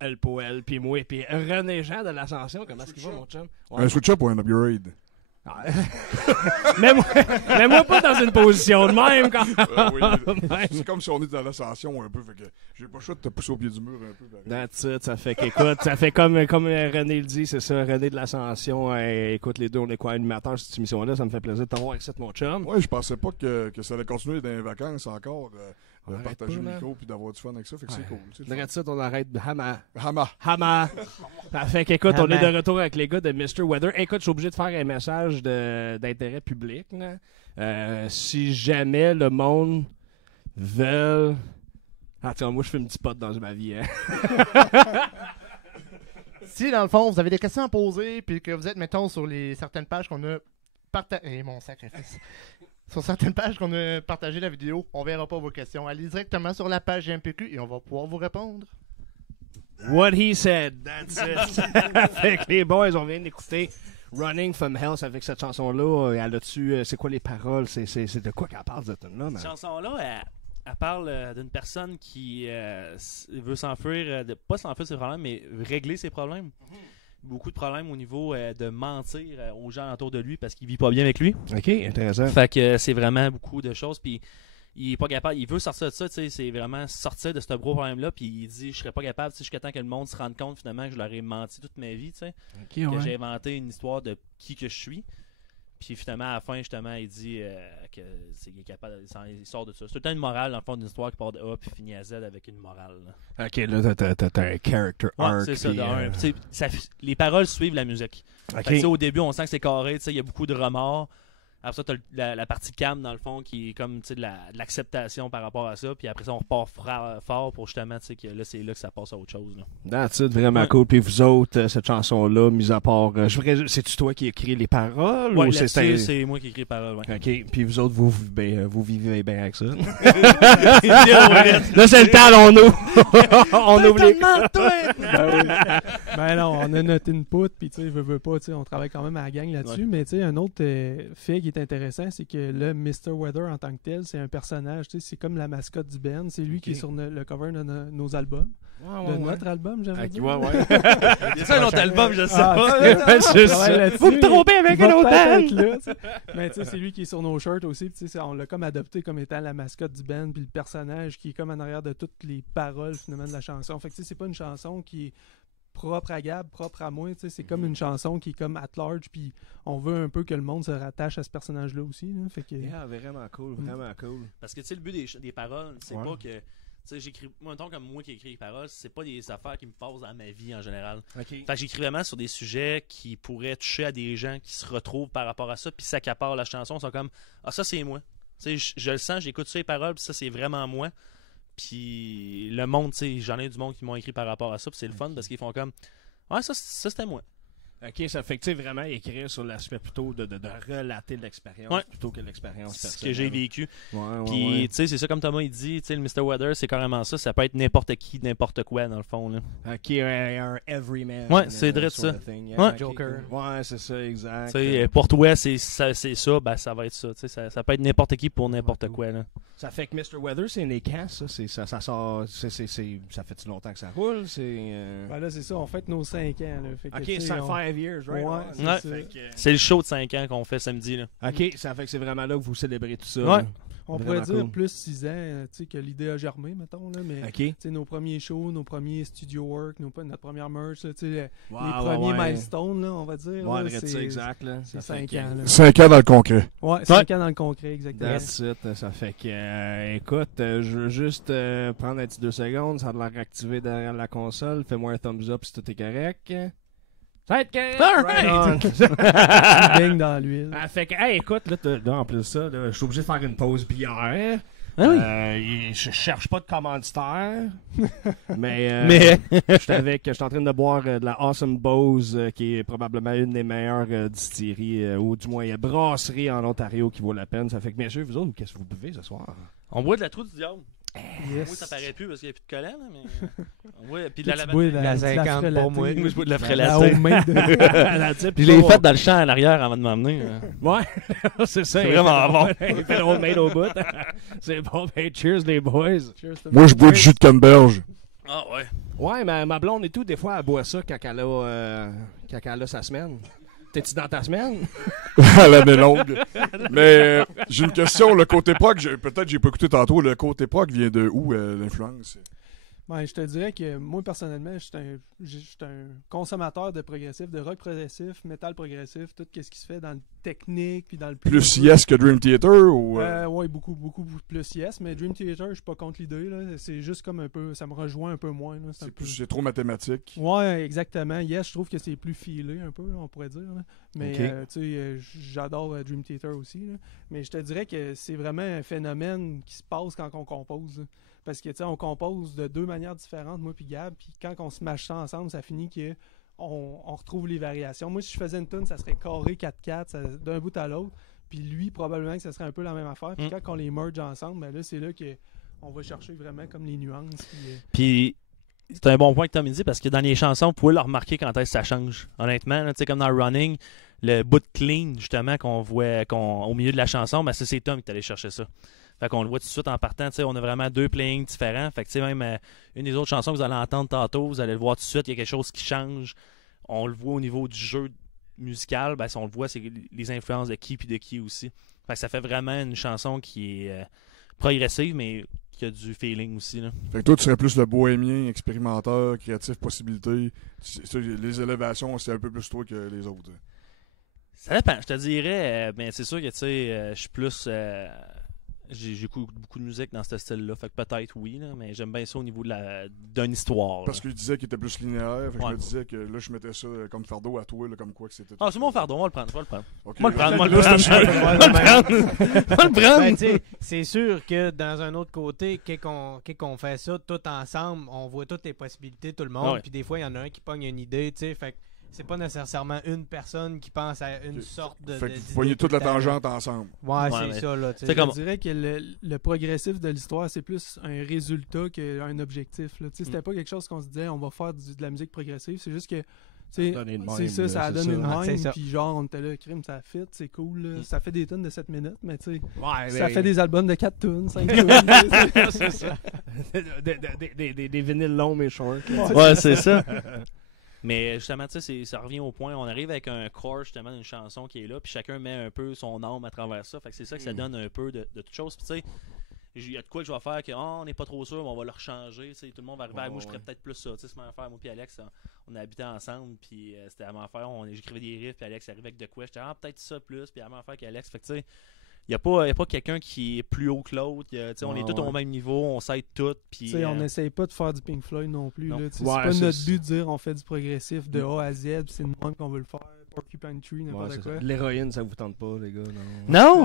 El Poel, puis moi, puis René Jean de l'Ascension. Comment est-ce qu'il va, mon chum? Ouais. Un switch-up ou un upgrade? Mets-moi pas dans une position de même, quand Oui, c'est comme si on était dans l'ascension un peu. Fait que j'ai pas le choix de te pousser au pied du mur un peu. Pareil. That's it. Ça fait qu'écoute, ça fait comme René le dit, c'est ça, René de l'Ascension. Écoute, les deux, on est quoi, animateurs de cette émission-là. Ça me fait plaisir de t'avoir avec cette, mon chum. Ouais, je pensais pas que ça allait continuer dans les vacances encore. De Arrête partager pas, le là. micro puis d'avoir du fun avec ça. Fait que c'est cool. C'est le Regarde ça, on arrête de Hama. fun. Hama. Hama. Ça fait qu'écoute, on est Hama. de retour avec les gars de Mr. Weather. Écoute, je suis obligé de faire un message d'intérêt public. Là. Si jamais le monde veut... Attends, moi, je fais une petite pote dans ma vie. Hein. Si, dans le fond, vous avez des questions à poser, puis que vous êtes, mettons, sur certaines pages qu'on a partagées. Mon sacrifice. Sur certaines pages qu'on a partagé la vidéo, on verra pas vos questions. Allez directement sur la page GMPQ et on va pouvoir vous répondre. What he said, that's it. Fait que les boys, on vient d'écouter Running from Hell avec cette chanson-là. Elle a-tu, c'est quoi les paroles? C'est de quoi qu'elle parle, cette tune-là? Cette chanson-là, elle parle d'une personne qui veut s'enfuir, pas s'enfuir de ses problèmes, mais régler ses problèmes. Beaucoup de problèmes au niveau de mentir aux gens autour de lui parce qu'il vit pas bien avec lui. OK, intéressant. Fait que c'est vraiment beaucoup de choses. Puis il est pas capable, il veut sortir de ça, tu sais, c'est vraiment sortir de ce gros problème-là. Puis il dit, je serais pas capable, tu sais, jusqu'à temps que le monde se rende compte finalement que je leur ai menti toute ma vie, tu sais. OK, Que j'ai inventé une histoire de qui que je suis. Puis finalement, à la fin, justement, il dit qu'il est capable, il sort de ça. C'est tout le temps une morale, dans le fond, d'une histoire qui part de A puis finit à Z avec une morale. Là. OK, là, t'as un character Ouais, arc. c'est ça. puis, Tu sais, les paroles suivent la musique. OK. Fait que, tu sais, au début, on sent que c'est carré, tu sais, il y a beaucoup de remords. Après ça, t'as la partie calme, dans le fond, qui est comme, tu sais, de l'acceptation par rapport à ça. Puis après ça, on repart fort pour justement, tu sais, que là, c'est là que ça passe à autre chose. Là. That's it, vraiment Ouais. cool. Puis vous autres, cette chanson-là, mis à part... c'est-tu toi qui écris les paroles? Ouais, ou là-dessus, c'est moi qui écris les paroles, ouais. OK, puis vous autres, vous vivez bien avec ça. Là, c'est le temps, on ouvre. On ouvre les... Ben non, on a notre input, puis tu sais, veut pas, tu sais, on travaille quand même à la gang là-dessus, Ouais. mais tu sais, un autre fait qui est intéressant, c'est que le Mr. Weather en tant que tel, c'est un personnage, tu sais, c'est comme la mascotte du band, c'est lui qui est sur le cover de nos albums, de notre album, j'aimerais dire. C'est ça, un autre album, je sais Ah, pas. C'est ça. Vous me trompez avec un autre band. là, tu sais. Mais tu sais, c'est lui qui est sur nos shirts aussi, puis tu sais, on l'a comme adopté comme étant la mascotte du band, puis le personnage qui est comme en arrière de toutes les paroles finalement de la chanson. Fait que tu sais, c'est pas une chanson qui est propre à Gab, propre à moi, tu sais, c'est comme une chanson qui est comme at large, puis on veut un peu que le monde se rattache à ce personnage-là aussi, là. Fait que... Yeah, vraiment cool, vraiment cool. Parce que, tu sais, le but des paroles, c'est Ouais. pas que... Tu sais, j'écris... Moi, mettons, comme moi qui écris les paroles, c'est pas des affaires qui me passent dans ma vie en général. OK. Fait que j'écris vraiment sur des sujets qui pourraient toucher à des gens qui se retrouvent par rapport à ça, puis s'accaparent la chanson, ils sont comme « Ah, ça, c'est moi. » Tu sais, je le sens, j'écoute ça les paroles, puis ça, c'est vraiment moi. Puis le monde, tu sais, j'en ai du monde qui m'ont écrit par rapport à ça, puis c'est le fun parce qu'ils font comme « Ouais, ça c'était moi. » OK, ça fait que tu sais vraiment écrire sur l'aspect plutôt de relater l'expérience Ouais. plutôt que l'expérience C'est ce personnelle. que j'ai vécu. Ouais, ouais, Puis, ouais. tu sais, c'est ça comme Thomas, il dit, tu sais, le Mr. Weather, c'est carrément ça. Ça peut être n'importe qui, n'importe quoi, dans le fond, là. OK, un everyman. Ouais, c'est vrai de sort ça. of thing. Ouais. OK, Joker. cool. Ouais, c'est ça, exact. Tu sais, pour toi, c'est ça, ben, ça va être ça. Tu sais, ça peut être n'importe qui pour n'importe quoi, là. Ça fait que Mr. Weather, c'est né quand, ça? Ça sort... ça fait-tu longtemps que ça roule? Ben là, c'est ça, on fête nos 5 ans, là. Fait que, OK, tu sais, 5 years, right? Ouais, on. c'est Ouais. ça. Fait que- C'est le show de 5 ans qu'on fait samedi, là. OK, ça fait que c'est vraiment là que vous célébrez tout ça. Ouais. là. On Vraiment pourrait dire cool. plus 6 ans, tu sais, que l'idée a germé, mettons, là, mais... OK. Tu sais, nos premiers shows, nos premiers studio work, notre première merch, là, tu sais, Wow, les ouais, premiers ouais. milestones, là, on va dire. Ouais, là, arrête ça, exact, là. C'est Ça fait 5 que- ans, là. 5 ans dans le concret. Ouais, 5 ans dans le concret, exactement. That's it. Ça fait que, écoute, je veux juste prendre un petit 2 secondes. Ça a l'air activé derrière la console. Fais-moi un thumbs up si tout est correct. Ça va être correct. Alright. Baigne dans l'huile. Ah, fait que, hey, écoute, là, en plus de ça, là, je suis obligé de faire une pause bière. Ah oui. Je cherche pas de commanditaire. mais Mais, je suis en train de boire de la Awesome Bose, qui est probablement une des meilleures distilleries, ou du moins brasseries en Ontario qui vaut la peine. Ça fait que, bien sûr, vous autres, qu'est-ce que vous buvez ce soir? on boit de la trou du diable. Yes. Moi, ça paraît plus parce qu'il n'y a plus de collant, là, mais. Ouais, puis de la Tu bois lavande. la 50 pour moi. Moi, je bois de la La frélatée. homemade. La type, Puis je l'ai faite dans le champ en arrière avant de m'emmener. Ouais, c'est ça. C'est vraiment bon. Il fait le homemade au bout. C'est bon, ben cheers les boys. Cheers, to Moi, je bois du jus de canneberge. Ah ouais. Ouais, ma blonde et tout, des fois, elle boit ça quand elle a sa semaine. T'es-tu dans ta semaine? À l'année longue. Mais j'ai une question. Le côté prog, peut-être j'ai pas écouté tantôt. Le côté prog vient de où, l'influence? Ben, je te dirais que moi, personnellement, je suis un consommateur de progressif, de rock progressif, métal progressif, tout ce qui se fait dans le technique puis dans le Plus Yes que Dream Theater ou... Ouais, beaucoup plus yes, mais Dream Theater, je suis pas contre l'idée, là. C'est juste comme un peu, ça me rejoint un peu moins, là. C'est trop mathématique. Ouais, exactement. Yes, je trouve que c'est plus filé un peu, là, on pourrait dire, là. Mais Ok. tu sais, j'adore Dream Theater aussi, là. Mais je te dirais que c'est vraiment un phénomène qui se passe quand on compose, là. Parce que, tu sais, on compose de deux manières différentes, moi puis Gab, puis quand on se mâche ça ensemble, ça finit que on retrouve les variations. Moi, si je faisais une tune, ça serait carré 4-4, d'un bout à l'autre, puis lui, probablement que ça serait un peu la même affaire. Puis quand on les merge ensemble, ben là, c'est là que on va chercher vraiment comme les nuances. Puis c'est un bon point que Tom dit parce que dans les chansons, vous pouvez le remarquer quand est-ce que ça change. Honnêtement, tu sais, comme dans Running, le bout de clean, justement, qu'on voit au milieu de la chanson, ben c'est Tom qui est allé chercher ça. Fait qu'on le voit tout de suite en partant, tu sais, on a vraiment deux playings différents. Fait que tu sais, même une des autres chansons que vous allez entendre tantôt, vous allez le voir tout de suite, il y a quelque chose qui change. On le voit au niveau du jeu musical, ben si on le voit, c'est les influences de qui aussi. Fait que ça fait vraiment une chanson qui est progressive, mais qui a du feeling aussi, là. Fait que toi, tu serais plus le bohémien, expérimenteur, créatif, possibilité. Les élévations, c'est un peu plus toi que les autres. Ça dépend, je te dirais, mais c'est sûr que, tu sais, je suis plus... J'écoute beaucoup de musique dans ce style-là, fait que peut-être oui, là, mais j'aime bien ça au niveau d'une histoire. Parce que je disais qu'il était plus linéaire, fait que Ouais. je me disais que là, je mettais ça comme fardeau à toi, là, comme quoi que c'était... Ah, c'est mon fardeau, on va le prendre, je vais le prendre. Ok. Moi le prendre, moi le Là, prendre. c'était- Moi le prendre. Moi le prendre. Ben, tu sais, c'est sûr que dans un autre côté, qu'on fait ça tout ensemble, on voit toutes les possibilités, tout le monde. Ouais. Puis des fois, il y en a un qui pogne une idée, tu sais. Fait que c'est pas nécessairement une personne qui pense à une Ok. sorte de. Fait que d'idée vous voyez tout toute le la temps, là. tangente ensemble. Ouais, Ouais, c'est mais- ça, là. tu sais. C'est comme- Je dirais que le progressif de l'histoire, c'est plus un résultat qu'un objectif, là. Tu sais, c'était pas quelque chose qu'on se disait, on va faire de la musique progressive, c'est juste que... tu sais, donné de même, c'est ça, là, ça a c'est donné ça. une Ah, c'est même, ça. puis genre, on était là, crime, ça fit, c'est cool, là. Ça fait des tonnes de 7 minutes, mais tu sais, Ouais, ça fait des albums de 4 tonnes, 5 tonnes. c'est ça. Des vinyles longs mais short. Ouais, c'est ça. Mais justement, tu sais, ça revient au point. On arrive avec un corps, justement, d'une chanson qui est là, puis chacun met un peu son âme à travers ça. Fait que c'est ça que ça donne un peu de toute chose. Puis tu sais, il y a de quoi que je vais faire que on n'est pas trop sûr, mais on va le rechanger. Tu sais, tout le monde va arriver. Moi, je ferais peut-être plus ça. Tu sais, c'est ma affaire. Moi, puis Alex, on habitait ensemble, puis c'était à ma affaire. J'écrivais des riffs, puis Alex arrivait avec de quoi. J'étais, peut-être ça plus, puis à ma affaire qu'Alex. Fait que tu sais, il n'y a pas quelqu'un qui est plus haut que l'autre. Tu sais, on est tous au même niveau, on s'aide tout. Puis, Tu sais, on n'essaye pas de faire du Pink Floyd non plus. Non. Là. Tu sais, Ouais, c'est pas c'est notre ça. but de dire on fait du progressif de A à Z, puis c'est de même qu'on veut le faire. Porcupine Tree, Ouais, n'importe c'est quoi. ça. L'héroïne, ça vous tente pas, les gars, non? Non!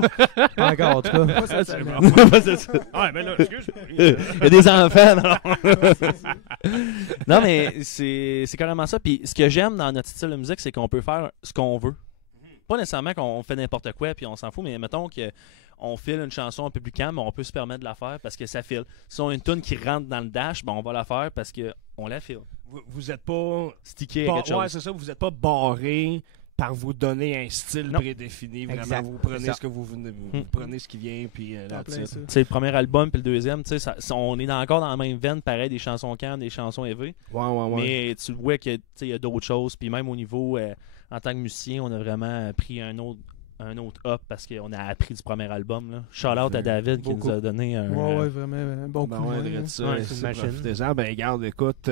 Pas encore, en tout cas. Moi, ça, C'est me- bon. C'est ça. Ouais, mais là, excuse. Il y a des enfants, non? Non, mais c'est carrément ça. Puis ce que j'aime dans notre style de musique, c'est qu'on peut faire ce qu'on veut. Pas nécessairement qu'on fait n'importe quoi puis on s'en fout, mais mettons qu'on file une chanson un peu plus calme, on peut se permettre de la faire parce que ça file. Si on a une tune qui rentre dans le dash, ben on va la faire parce qu'on la file. Vous êtes pas... Stické à quelque chose. Ouais, c'est ça, vous êtes pas barré par vous donner un style Non. prédéfini. Vraiment, Exact, vous prenez c'est ça. ce que vous prenez ce qui vient, puis En that's plein it. ça. Tu sais, le premier album puis le deuxième, tu sais, on est encore dans la même veine, pareil, des chansons calmes, des chansons élevées. Ouais. Mais tu vois que tu sais, il y a d'autres choses. Puis même au niveau, en tant que musicien, on a vraiment pris un autre up parce qu'on a appris du premier album. Là. Shout out à David qui Beaucoup. nous a donné un. Ouais, vraiment, un bon Ben coup de ouais, main, drette là. ça, Ouais, c'est une machine. profitez-en. Ben regarde, écoute,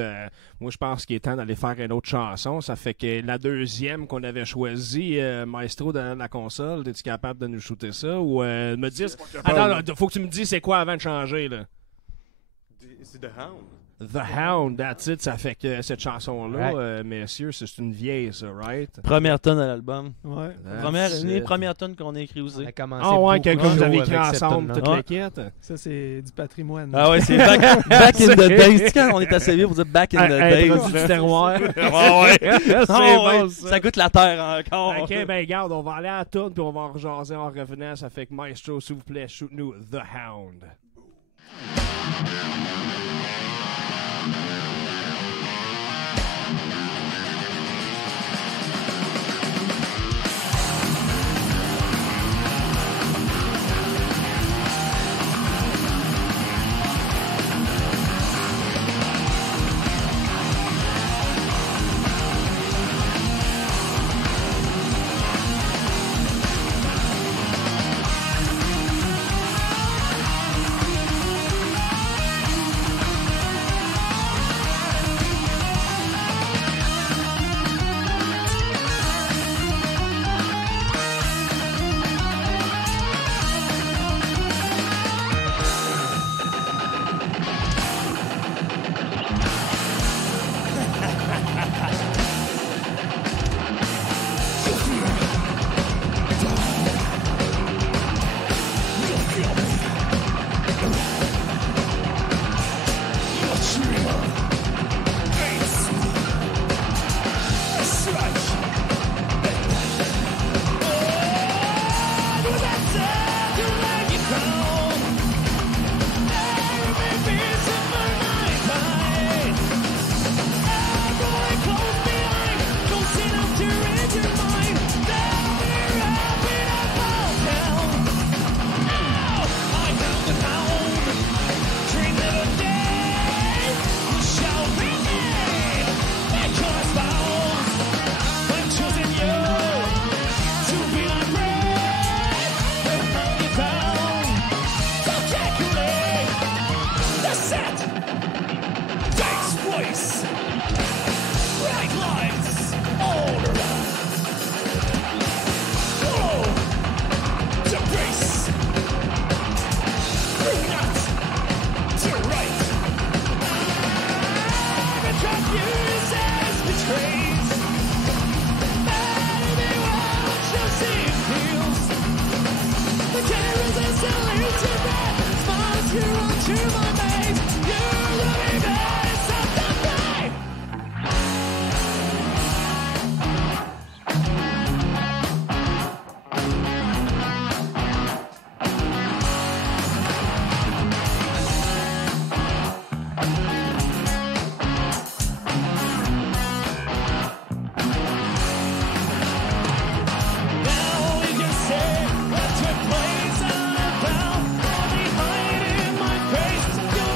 moi je pense qu'il est temps d'aller faire une autre chanson. Ça fait que la deuxième qu'on avait choisie, Maestro dans la console, es-tu capable de nous shooter ça? Ou me dire... Attends, là, faut que tu me dises c'est quoi avant de changer, là. C'est The Hound. The Hound, that's it. Ça fait que cette chanson-là, Right. messieurs, c'est une vieille, ça, right? Première tonne de l'album. Ouais. That's Une des it. premières tonnes qu'on a écrit On aussi. a commencé Ah ouais, beaucoup que vous chaud avez écrit avec cette ensemble, tune-là. toute Ouais. la quête. Ça, c'est du patrimoine. Ah ouais, c'est back in the days. Tu sais, quand on est assez vieux pour dire back in the Un days. produit du terroir. Ouais, C'est Ah ouais, bon, ça goûte la terre encore. Ok, ben garde, on va aller à la tourne puis on va en rejaser en revenant. Ça fait que Maestro, s'il vous plaît, shoot-nous The Hound. Place on the bow, all behind in my face.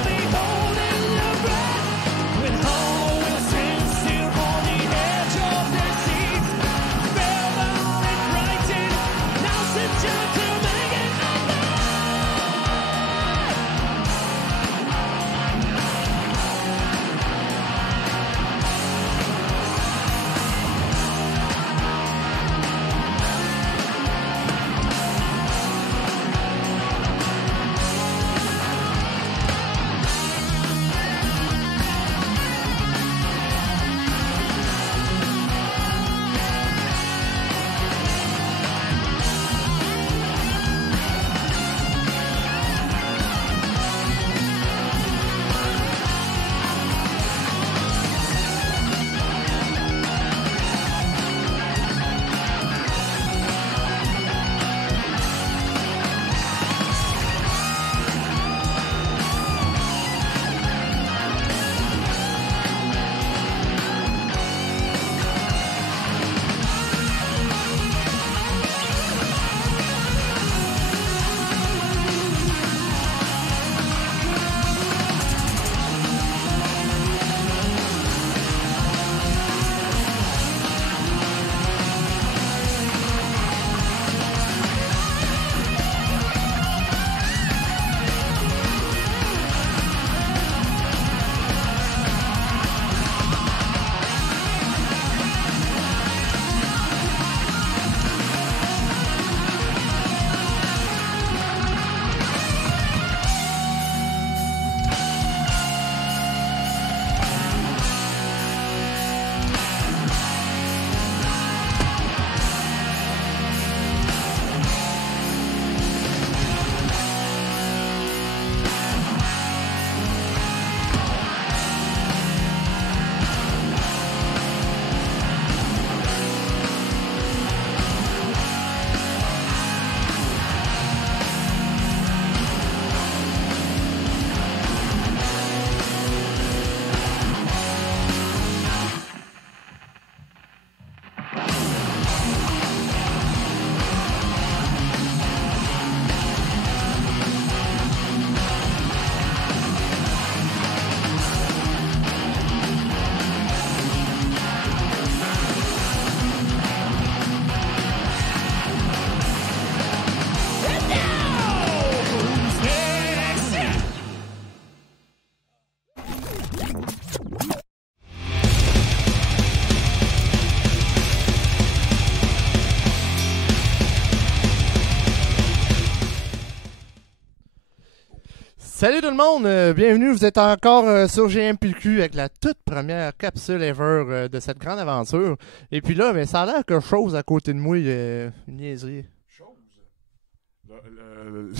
Salut tout le monde, bienvenue, vous êtes encore sur GMPQ avec la toute première capsule ever de cette grande aventure. Et puis là, ça a l'air que chose à côté de moi, une niaiserie.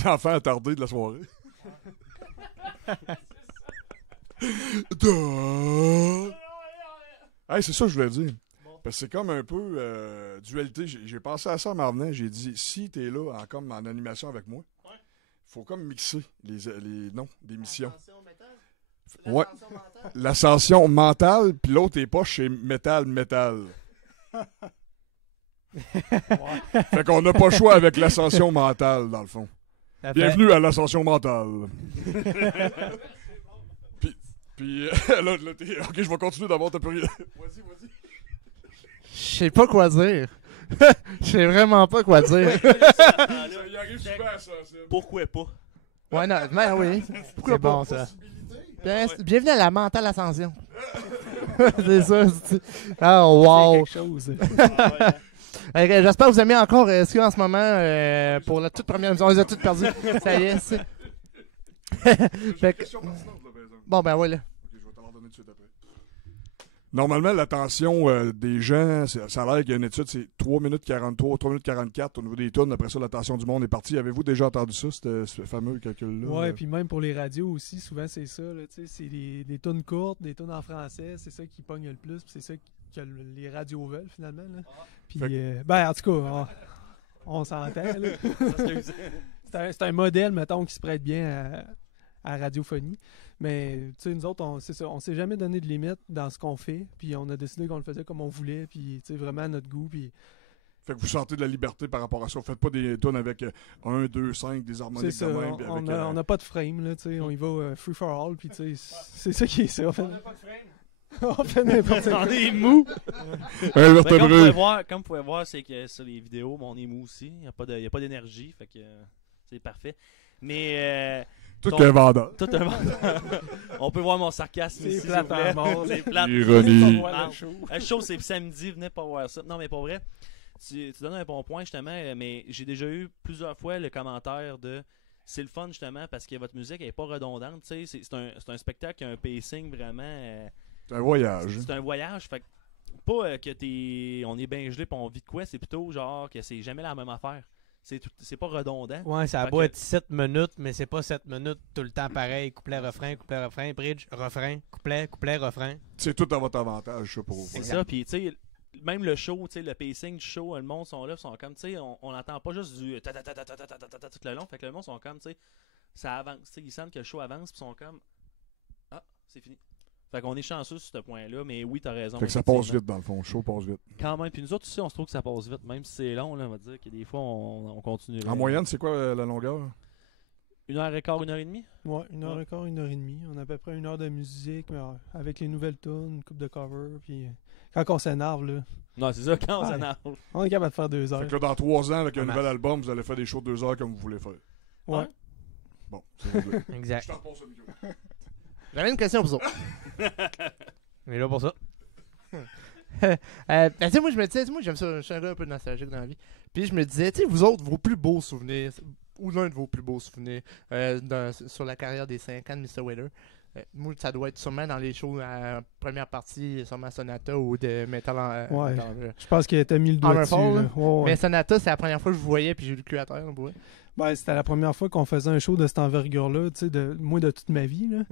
L'enfant attardé de la soirée. Hey, c'est ça que je voulais dire. Parce que c'est comme un peu dualité. J'ai pensé à ça en m'en revenant. J'ai dit, si t'es là comme en animation avec moi, faut comme mixer les noms d'émissions. Ouais. L'ascension mentale, puis l'autre est pas chez Metal. Fait qu'on n'a pas le choix avec l'ascension mentale, dans le fond. Bienvenue à l'ascension mentale. puis là, ok, je vais continuer d'avoir ta période. Vas-y. Je sais pas quoi dire. Je sais vraiment pas quoi dire. Il arrive souvent, ça. Pourquoi pas? Ouais, non, mais oui. Pourquoi C'est pas? bon, ça. Bienvenue à la mentale ascension. C'est ça. Oh, wow. quelque chose. J'espère que vous aimez encore ce qu'il y a en ce moment pour la toute première émission. On les a toutes perdues. Ça y est. Fait que- Bon, ben ouais, là. Ok, je vais t'en donner tout de suite après. Normalement, l'attention des gens, ça a l'air qu'il y a une étude, c'est 3 minutes 43, 3 minutes 44 au niveau des tonnes. Après ça, l'attention du monde est partie. Avez-vous déjà entendu ça, ce fameux calcul-là? Ouais, puis même pour les radios aussi, souvent c'est ça. Là, tu sais, c'est des tunes courtes, des tunes en français, c'est ça qui pogne le plus, puis c'est ça que les radios veulent finalement. Là. Puis, ben, en tout cas, on s'entend. Là. C'est un modèle, mettons, qui se prête bien à radiophonie. Mais, tu sais, nous autres, on s'est jamais donné de limite dans ce qu'on fait, puis on a décidé qu'on le faisait comme on voulait, puis, tu sais, vraiment à notre goût, puis... Fait que vous sentez de la liberté par rapport à ça. Vous faites pas des tonnes avec 1, 2, 5, des harmoniques C'est ça, de même. puis on avec, n'a pas de frame, là, tu sais, on y va free for all, puis tu sais, c'est ça qui est ça, en fait. On fait n'importe quoi. On est mou! un Ben, comme vous vertébré. pouvez voir, c'est que sur les vidéos, on est mou aussi. Il n'y a pas d'énergie, fait que c'est parfait. Mais Tout est vendeur. tout un on peut voir mon sarcasme C'est ici. plate s'il vous plaît. en mort. C'est plate. Ironie. Ah, le show, c'est samedi, venez pas voir ça. Non, mais pas vrai. Tu donnes un bon point, justement, mais j'ai déjà eu plusieurs fois le commentaire de c'est le fun, justement, parce que votre musique n'est pas redondante. Tu sais, c'est un spectacle qui a un pacing vraiment. C'est un voyage. C'est un voyage. Fait que pas que on est bien gelé et on vit de quoi, c'est plutôt genre que c'est jamais la même affaire. C'est pas redondant. Ouais, ça a Fait beau que- être 7 minutes, mais c'est pas 7 minutes tout le temps pareil. Couplet, refrain, bridge, refrain, couplet, refrain. C'est tout à votre avantage, ça, pour vous. C'est ça, puis tu sais, même le show, tu sais, le pacing du show, le monde sont là, ils sont comme, tu sais, on n'entend pas juste du ta ta ta ta ta ta ta ta ta tout le long, fait que le monde sont comme, tu sais, ça avance, tu sais, ils sentent que le show avance, puis ils sont comme, ah, c'est fini. Fait qu'on est chanceux sur ce point-là, mais oui, t'as raison. Fait que ça passe effectivement. vite, dans le fond. Le show passe vite. Quand même, puis nous autres aussi, on se trouve que ça passe vite, même si c'est long, là, on va dire que des fois, on continue. En moyenne, c'est quoi la longueur? 1h15, 1h30? Ouais, 1h15, 1h30. On a à peu près 1 heure de musique, mais avec les nouvelles tunes, une coupe de cover, puis quand on s'énerve, là, Non, c'est ça, quand on Ouais. s'énerve. on est capable de faire 2 heures. Fait que là, dans 3 ans, avec un Ça nouvel marche. album, vous allez faire des shows de 2 heures comme vous voulez faire. Ouais. Bon, c'est réglé. Je Exact. t'en repasse le micro. J'avais une question pour vous autres. On est là pour ça. Tu sais, moi, je me disais, moi, j'aime ça, je suis un gars un peu nostalgique dans la vie. Puis je me disais, tu sais, vous autres, vos plus beaux souvenirs, ou l'un de vos plus beaux souvenirs sur la carrière des 5 ans de Mr. Weather, moi, ça doit être sûrement dans les shows à première partie, sûrement Sonata ou de Metal Ouais. Metal, Je pense que t'as mis le doigt dessus. Hammerfall, là. là. Ouais, ouais. Mais Sonata, c'est la première fois que je vous voyais, puis j'ai eu le cul à terre, pour vrai. Ben, c'était la première fois qu'on faisait un show de cette envergure-là, tu sais, moi de toute ma vie. Là.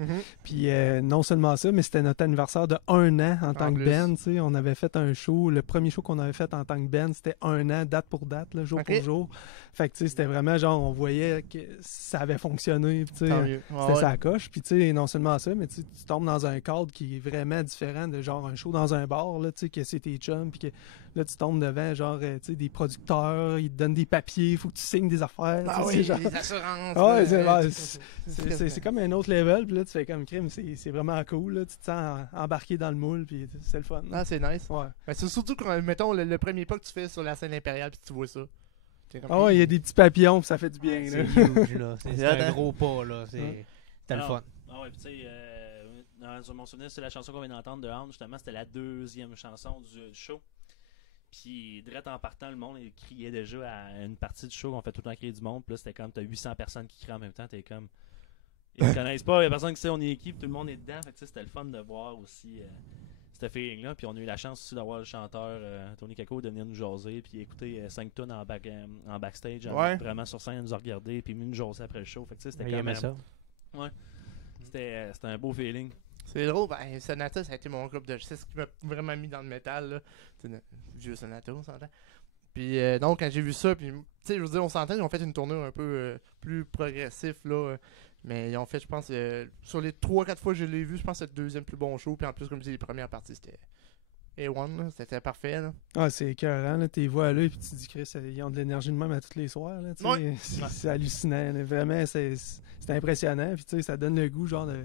Puis non seulement ça, mais c'était notre anniversaire de 1 an en tant que plus. band. Tu sais, on avait fait un show, le premier show qu'on avait fait en tant que band, c'était 1 an, date pour date, là, jour Ok. pour jour. Fait que tu sais, c'était vraiment genre, on voyait que ça avait fonctionné. Puis, tu sais, Tant mieux. c'était sa coche. Puis tu sais, non seulement ça, mais tu tombes dans un cadre qui est vraiment différent de genre un show dans un bar, là, tu sais, que c'est tes chums, puis que là, tu tombes devant genre, tu sais, des producteurs, ils te donnent des papiers, il faut que tu signes des affaires. Ah tu sais, oui, c'est genre- les assurances. Ah ouais, là, c'est comme un autre level, puis là, tu fais comme crime, c'est vraiment cool, là, tu te sens embarqué dans le moule, puis c'est le fun. Ah, c'est nice. Ouais. Ben, c'est surtout quand, mettons, le premier pas que tu fais sur la scène impériale, puis tu vois ça. T'es comme, Ah ouais, il y a des petits papillons, puis ça fait du bien, C'est là. huge, là. C'est un gros pas, là. C'était le Ah, fun. Ah ouais, puis tu sais, dans mon souvenir, c'est la chanson qu'on vient d'entendre de Hound, justement, c'était la deuxième chanson du show. Puis, direct en partant, le monde il criait déjà à une partie du show qu'on fait tout le temps crier du monde. Puis là, c'était comme, t'as 800 personnes qui crient en même temps. T'es comme, Ils ne connaissent pas, il n'y a personne qui sait on est équipe, tout le monde est dedans. Fait que, tu sais, c'était le fun de voir aussi ce feeling-là. Puis on a eu la chance aussi d'avoir le chanteur Tony Kako de venir nous jaser, puis écouter 5 tonnes en backstage, vraiment sur scène, nous a regardé, puis nous jaser après le show. Fait que, tu sais, c'était quand même ça. Ouais. C'était un beau feeling. C'est drôle, ben, Sonata, ça a été mon groupe de... C'est ce qui m'a vraiment mis dans le métal, là. C'est vieux Sonata, on s'entend. Puis donc, quand j'ai vu ça, puis, tu sais, je veux dire, on s'entend, ils ont fait une tournure un peu plus progressif, là. Mais ils ont fait, je pense, sur les 3-4 fois que je l'ai vu, je pense que c'est le deuxième plus bon show. Puis en plus, comme je dis, les premières parties, c'était A1, là. C'était parfait, là. Ah, c'est écœurant, là. T'es vois là, et puis tu te dis, Chris, ils ont de l'énergie de même à tous les soirs, là. Ouais. C'est hallucinant, là. Vraiment, c'est impressionnant. Puis, tu sais, ça donne le goût, genre, de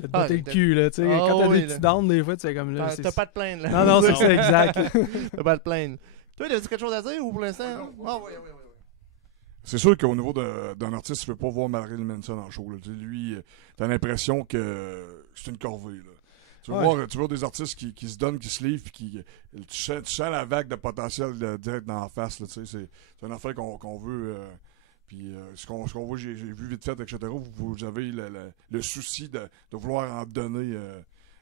te botter le cul, là. Tu sais, quand t'as des petits downs, des fois, tu sais, comme là. T'as pas de plaindre, là. Non, c'est ça, exact. T'as pas de plaindre. Toi, t'as-tu quelque chose à dire ou pour l'instant? Ah, oui. C'est sûr qu'au niveau d'un artiste, tu ne peux pas voir Marilyn Manson en show. Là. Lui, t'as l'impression que c'est une corvée. Là. Tu veux voir des artistes qui se donnent, qui se livrent, puis tu sens la vague de potentiel direct dans la face. Là, c'est une affaire qu'on veut. Puis ce qu'on voit, j'ai vu vite fait, etc. Vous avez le souci de vouloir en donner.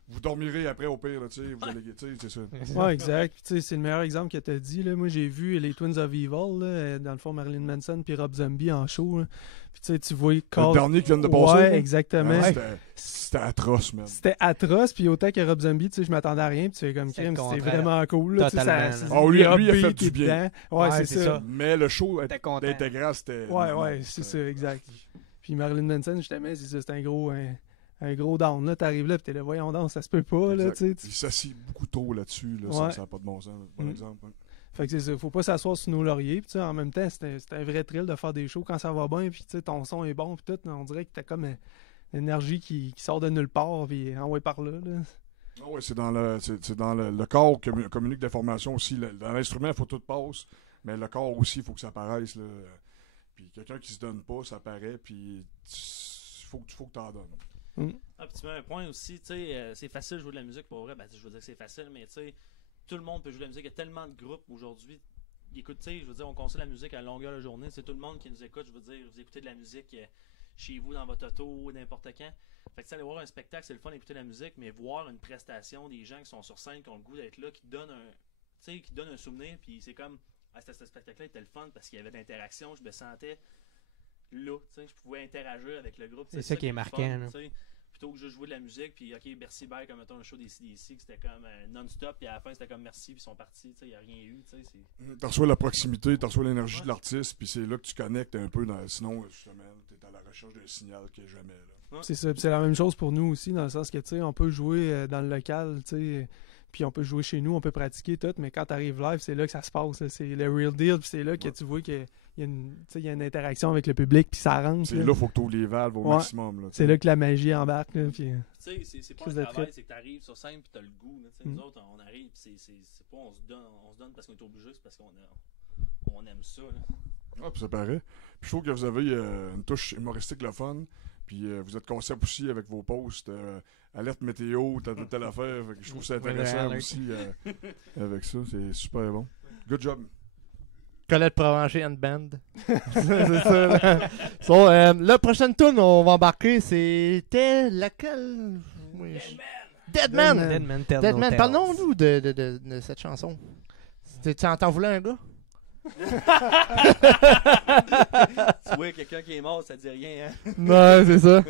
Vous dormirez après au pire, tu sais, vous allez, c'est ça. Ouais, exact. Puis, tu sais, c'est le meilleur exemple que t'as dit, là. Moi, j'ai vu les Twins of Evil, là, dans le fond, Marilyn Manson puis Rob Zombie en show, là. Puis, tu sais, tu vois Le dernier qui vient de passer. Ouais, exactement. C'était atroce, man. C'était atroce, puis autant que Rob Zombie, tu sais, je m'attendais à rien, puis tu fais comme crime, c'était vraiment cool, là. Totalement. Lui, il a fait du bien. Ouais, c'est ça. Mais le show content. intégral, c'était... Ouais, c'est ça, exact. Puis Marilyn Manson, justement, c'est ça, c'était un gros down, là, t'arrives là pis t'es là, voyons donc, ça se peut pas, là, tu sais. Il s'assit beaucoup trop là-dessus, là, ça n'a pas de bon sens, par exemple. Fait que c'est ça, faut pas s'asseoir sur nos lauriers, pis tu sais, en même temps, c'était un vrai thrill de faire des shows quand ça va bien, pis tu sais, ton son est bon, pis tout, on dirait que t'as comme une énergie qui sort de nulle part, pis envoyé par là, là. Ah ouais, c'est dans le corps qui communique d'informations aussi. Dans l'instrument, il faut tout passe, mais le corps aussi, il faut que ça apparaisse, là. Puis quelqu'un qui se donne pas, ça paraît, puis il faut que t'en donnes. Ah, puis tu mets un point aussi, tu sais, c'est facile de jouer de la musique pour vrai. Ben, je veux dire que c'est facile, mais tu sais, tout le monde peut jouer de la musique. Il y a tellement de groupes aujourd'hui. Écoute, tu sais, je veux dire, on consomme la musique à longueur de journée. C'est tout le monde qui nous écoute. Je veux dire, vous écoutez de la musique chez vous, dans votre auto, n'importe quand. Fait que, aller voir un spectacle, c'est le fun d'écouter la musique, mais voir une prestation, des gens qui sont sur scène, qui ont le goût d'être là, qui donnent un souvenir, puis c'est comme, ce spectacle-là était le fun parce qu'il y avait de l'interaction, je me sentais là, tu sais, je pouvais interagir avec le groupe. C'est ça qui est marquant, là. Plutôt que juste jouer de la musique, puis ok, merci, bye, comme mettons un show des CDC, c'était comme non-stop, puis à la fin c'était comme merci, puis ils sont partis, tu sais, il n'y a rien eu, tu sais. T'as reçois la proximité, t'as reçois l'énergie de l'artiste, puis c'est là que tu connectes un peu, sinon, justement, t'es à la recherche d'un signal qu'il n'y a jamais, là. C'est ça, puis c'est la même chose pour nous aussi, dans le sens que, tu sais, on peut jouer dans le local, tu sais, puis on peut jouer chez nous, on peut pratiquer tout, mais quand t'arrives live, c'est là que ça se passe, là. C'est le real deal, puis c'est là que tu vois que il y a une interaction avec le public, puis ça rentre. C'est là qu'il faut que tu ouvres les valves au maximum. Là, c'est là que la magie embarque. Là, puis, tu sais, c'est pas un travail, c'est que tu arrives sur scène puis tu as le goût. Là, nous autres, on arrive, c'est pas on se donne parce qu'on est obligé, c'est parce qu'on aime ça. Là. Ah, puis ça paraît. Puis je trouve que vous avez une touche humoristique, le fun. Puis vous êtes concept aussi avec vos posts. Alerte météo, telle affaire. Je trouve ça intéressant aussi avec ça. C'est super bon. Good job. Colette Provencher and Band. C'est ça. Là. So, la prochaine tune on va embarquer, c'était laquelle? Deadman. Deadman. Parlons-nous de cette chanson. Tu t'en voulais un gars? Tu vois, quelqu'un qui est mort, ça dit rien. Hein? Non, c'est ça.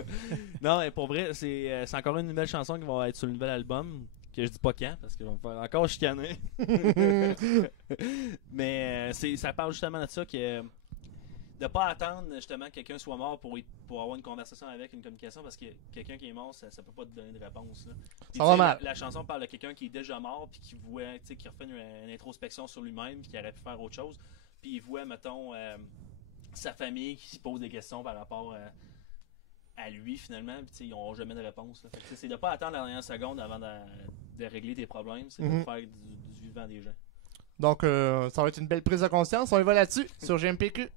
Non, mais pour vrai, c'est encore une nouvelle chanson qui va être sur le nouvel album. Que je dis pas quand, parce qu'ils vont me faire encore chicaner. Mais ça parle justement de ça, que de pas attendre justement que quelqu'un soit mort pour avoir une conversation avec, une communication, parce que quelqu'un qui est mort, ça peut pas te donner de réponse. Là. Puis, ça va mal. La chanson parle de quelqu'un qui est déjà mort, puis qui voit, qui refait une introspection sur lui-même, puis qui aurait pu faire autre chose. Puis il voit, mettons, sa famille qui se pose des questions par rapport à lui finalement, puis ils n'auront jamais de réponse. Là. Fait que, c'est de pas attendre la dernière seconde avant de régler tes problèmes, c'est de faire du vivant des gens. Donc ça va être une belle prise de conscience, on y va là-dessus sur GMPQ.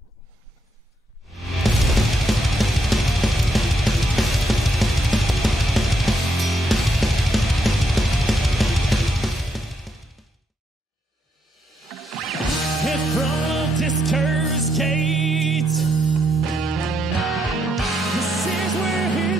And from this cursed gate, this is where his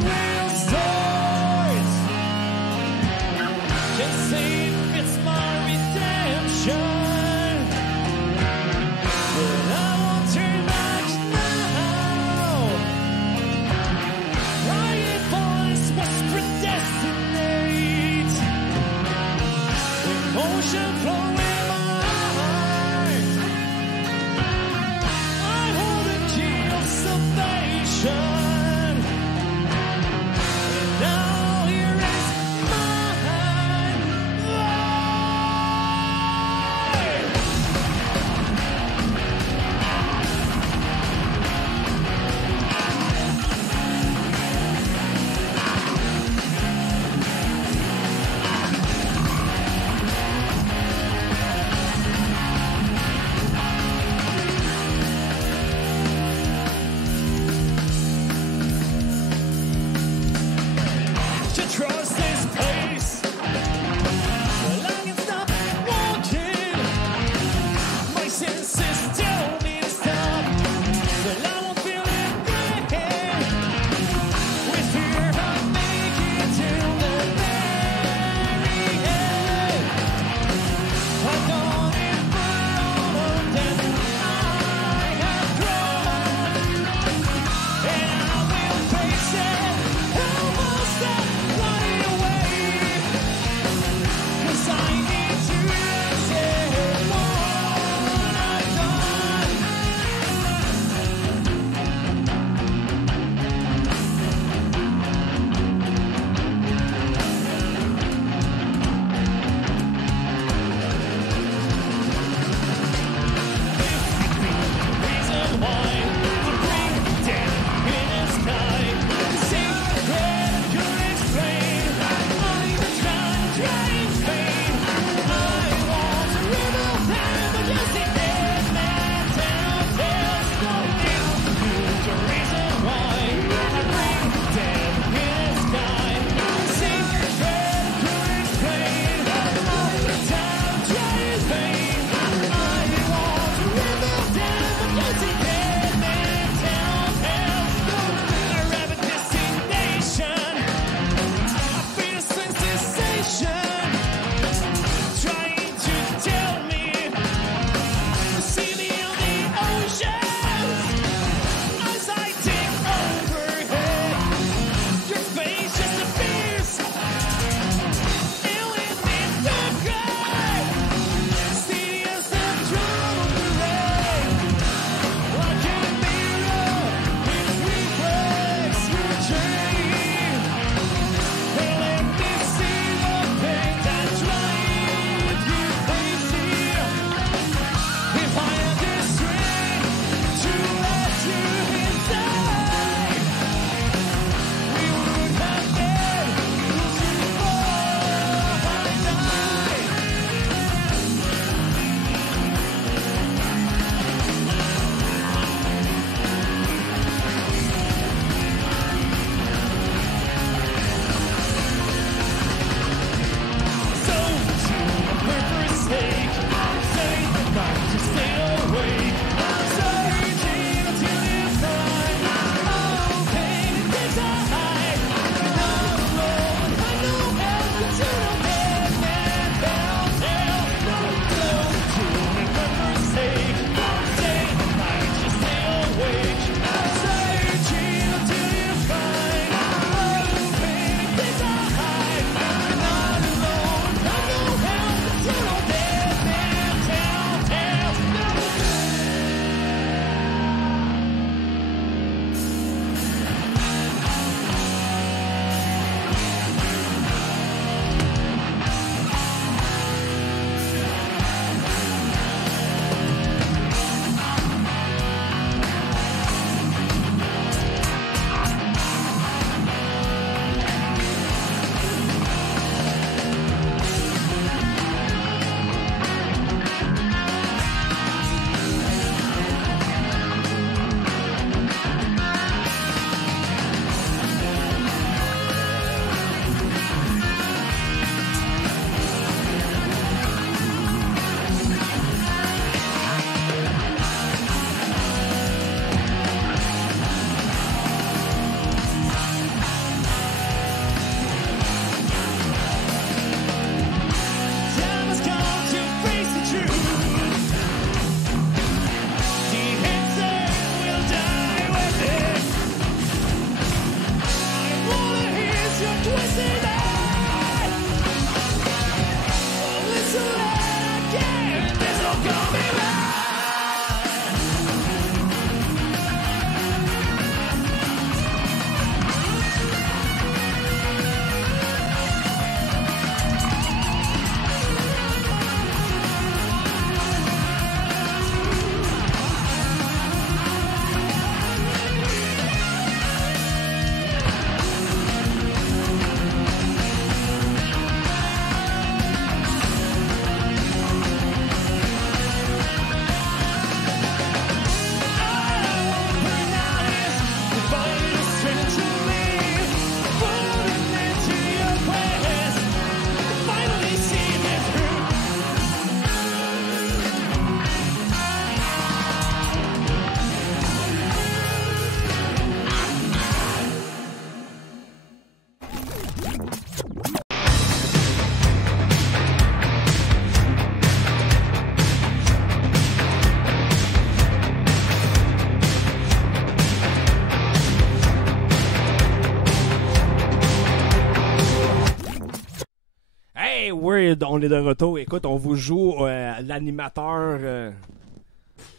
Oui, on est de retour. Écoute, on vous joue l'animateur...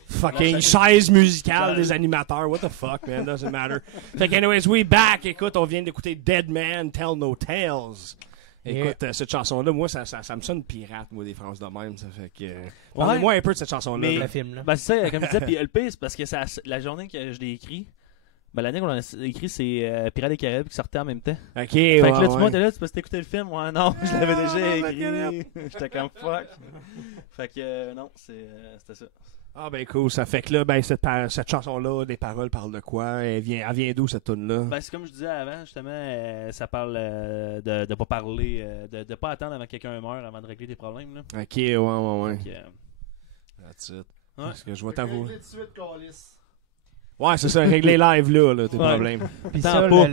fucking chaise musicale des animateurs. What the fuck, man? Doesn't matter. Fait que anyways, we back. Écoute, on vient d'écouter Dead Man Tell No Tales. Écoute, cette chanson-là, moi, ça me sonne pirate, moi, des phrases de même. Ça fait que... Parlez-moi un peu de cette chanson-là. Mais là. Le film, là. Ben, c'est ça, comme je disais, puis le pire, c'est parce que la journée que je l'ai écrit, ben, l'année qu'on l'a écrit, c'est Pirates des Caraïbes qui sortait en même temps. Ok, Fait que là, ouais, tout le monde était là, tu peux écouter le film? Ouais, non, je l'avais déjà écrit. J'étais comme fuck. Fait que non, c'était ça. Ah ben cool, ça fait que là, ben cette chanson-là, les paroles parlent de quoi? Elle vient d'où cette tune-là? Ben, c'est comme je disais avant, justement, ça parle de pas parler, de pas attendre avant que quelqu'un meure avant de régler tes problèmes. Là. Ok, ouais. Fait que, That's it. ouais. Parce que je vais t'avouer. Régler tout de suite, câlisse. Ouais, c'est ça, régler live là, tes problèmes. Puis Tant ça, pas.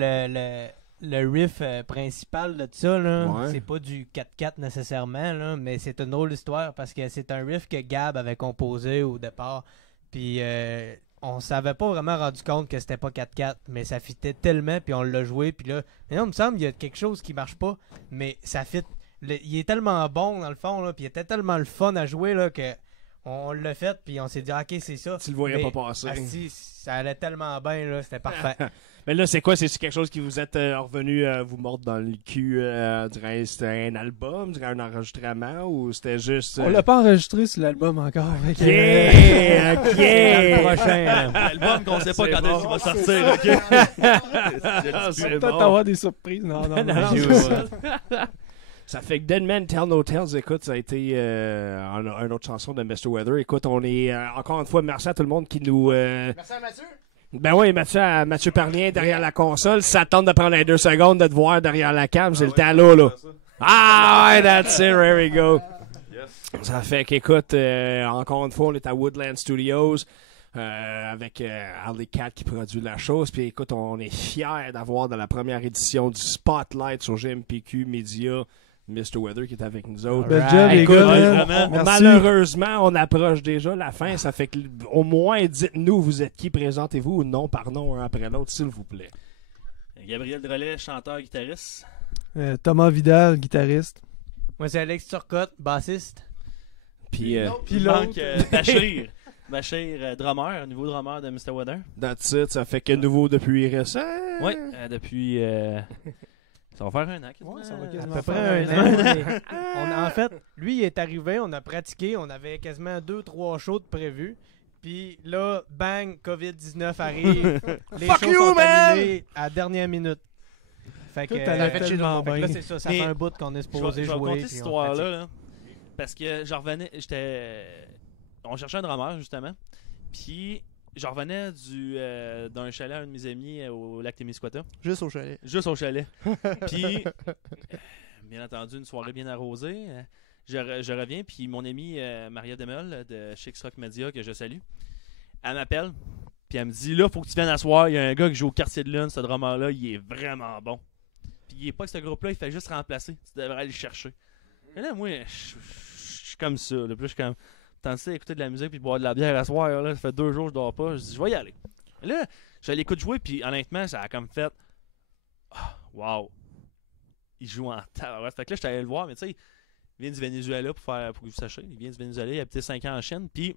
le riff principal de ça, là, Ouais. c'est pas du 4-4 nécessairement, là, mais c'est une autre histoire parce que c'est un riff que Gab avait composé au départ. Puis on s'avait pas vraiment rendu compte que c'était pas 4-4, mais ça fitait tellement, puis on l'a joué. Puis là, il me semble qu'il y a quelque chose qui marche pas, mais ça fit. Il est tellement bon dans le fond, là, puis il était tellement le fun à jouer là, que on l'a fait, puis on s'est dit, ok, c'est ça. Tu le voyais Mais, pas passer. asti, ça allait tellement bien, là, c'était parfait. Mais là, c'est quoi? C'est quelque chose qui vous êtes revenu vous mordre dans le cul? C'était un album, dirais un enregistrement ou c'était juste... On l'a pas enregistré sur l'album encore. Fait que, Ok! Prochain, là. L'album qu'on sait pas C'est quand bon, est-ce qu'il va sortir, ok? Ah, c'est peut-être bon. avoir des surprises. Non. c'est ça. Ça fait que Dead Man Tell No Tales, écoute, ça a été une autre chanson de Mr. Weather. Écoute, on est encore une fois, merci à tout le monde qui nous... Merci à Mathieu. Ben oui, Mathieu Parlien derrière la console. Ça tente de prendre les 2 secondes de te voir derrière la cam. C'est le temps là. Ah ouais, that's it, there we go. Ça fait qu'écoute, encore une fois, on est à Woodland Studios avec Alley Cat qui produit la chose. Puis écoute, on est fiers d'avoir dans la première édition du Spotlight sur GMPQ Media Mr. Weather qui est avec nous autres. Bel job, les Écoute, gars. on- Merci. malheureusement, on approche déjà la fin. Ça fait que, au moins, dites-nous, vous êtes qui, présentez-vous, nom par nom, un après l'autre, s'il vous plaît. Gabriel Drolet, chanteur, guitariste. Thomas Vidal, guitariste. Moi, c'est Alex Turcotte, bassiste. Puis, Il manque Bachir. Bachir, drummer, nouveau drummer de Mr. Weather. that's it. Ça fait que nouveau depuis récent. Oui, depuis. Ça va faire un an. Ouais, ça va À quasiment peu faire près un un an. En fait, lui, il est arrivé, on a pratiqué, on avait quasiment 2-3 shows de prévus. Puis là, bang, COVID-19 arrive. Les Fuck shows you, sont man! annulés à dernière minute. Fait que, Tout allait tellement fait que là, bien. c'est ça, ça Mais fait un bout qu'on est Je vais supposé vous jouer. raconter puis cette on histoire-là. pratique. Là, parce que je revenais. On cherchait un drummer, justement. Puis je revenais d'un chalet à un de mes amis au lac Témiscouata. Juste au chalet. Juste au chalet. Puis, bien entendu, une soirée bien arrosée. Je reviens, puis mon amie Maria Demel de Chicks Rock Media, que je salue, elle m'appelle, puis elle me dit, là, faut que tu viennes asseoir, il y a un gars qui joue au quartier de lune, ce drummer-là, il est vraiment bon. Puis il est pas que ce groupe-là, il fait juste remplacer. Tu devrais aller le chercher. Et là, moi, je suis comme ça. Là. Puis là, je suis comme, tandis à écouter de la musique puis boire de la bière à soir, là, ça fait 2 jours que je dors pas. Je dis, je vais y aller. Et là, je l'écoute jouer, puis honnêtement, ça a comme fait, wow. Il joue en tabarouette. Fait que là, je suis allé le voir, mais tu sais, il vient du Venezuela pour que vous sachiez. Il vient du Venezuela, il a habité 5 ans en Chine, puis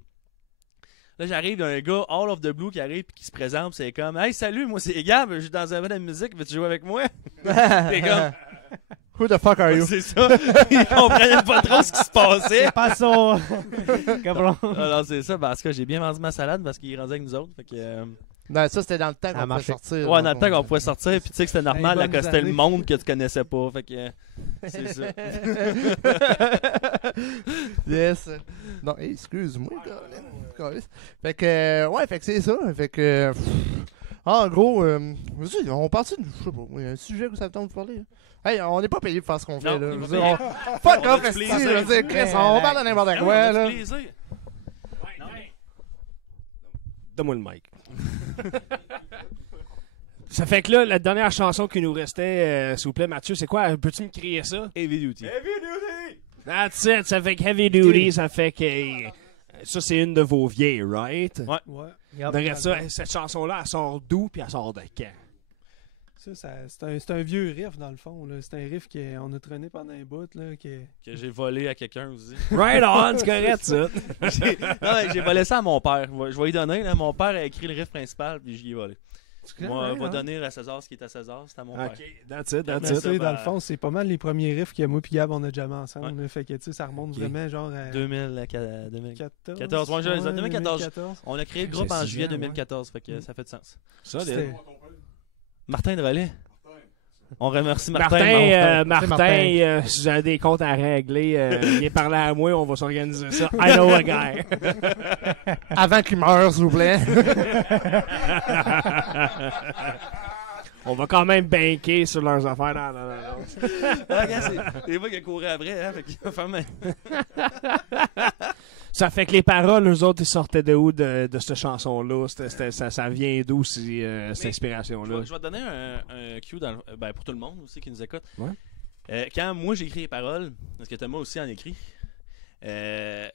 là, j'arrive, il y a un gars, all of the blue, qui arrive, puis qui se présente, c'est comme, hey, salut, moi c'est Gab, je suis dans un band de musique, veux-tu jouer avec moi? T'es comme, Who the fuck are you? c'est ça. Il comprenait pas trop ce qui se passait. C'est pas son. Cabron. Alors, c'est ça, parce que j'ai bien vendu ma salade parce qu'il est rendu avec nous autres. Fait que, Non, ça, c'était dans le temps Ça a qu'on pouvait marché. sortir. ouais, donc dans le temps qu'on pouvait sortir, puis tu sais que c'était normal Hey, bonnes d'accoster le années. monde que tu connaissais pas. Fait que, c'est ça. Yes. Non, hey, excuse-moi, Colin. Fait que, ouais, fait que c'est ça. Fait que, en gros, vas-y, on part de, je sais pas, un sujet que ça te tente de parler. Hein? Hey, on n'est pas payé pour faire ce qu'on fait, Non, là. on est Je pas veux dire, payé. fuck On a off, du esti, plaisir. je veux dire, Chris, on parle de n'importe On quoi, a là. du plaisir. Donne-moi le mic. Ça fait que là, la dernière chanson qui nous restait, s'il vous plaît, Mathieu, c'est quoi? Peux-tu me crier ça? Heavy Duty. That's it. Ça fait que Heavy Duty, ça fait que... ça, c'est une de vos vieilles, right? Ouais. Ouais. Yup. Derrière ça, cette chanson-là, elle sort d'où puis elle sort de quand? C'est un vieux riff, dans le fond. Là. C'est un riff qu'on a traîné pendant un bout. Là, Que j'ai volé à quelqu'un aussi. Right on, c'est correct, ça. J'ai volé ça à mon père. Je vais lui donner. Là. Mon père a écrit le riff principal, puis j'y ai volé. Moi, va donner à César ce qui est à César, c'est à mon père. OK, that's it, Mais that's it. tu sais, dans le fond, c'est pas mal les premiers riffs que moi et Gab, on a jamais ensemble. Là. Fait que, tu sais, ça remonte vraiment genre à 2014. 2014. Ouais, 2014. On a créé le groupe en C'est juillet bien, 2014, fait que ça fait du sens. Ça, C'était- Martin de Relais. On remercie Martin. Martin, si vous avez des comptes à régler, viens parler à moi, on va s'organiser ça. I know a guy. Avant qu'il meure, s'il vous plaît. On va quand même banker sur leurs affaires. Non. C'est moi qui a couru après, hein, fait qu'il va faire même. Ça fait que les paroles, eux autres, ils sortaient de où de cette chanson-là? Ça vient d'où, cette inspiration-là? Je vais te donner un cue pour tout le monde aussi qui nous écoute. Ouais. Quand moi j'écris les paroles, parce que Thomas aussi en écrit,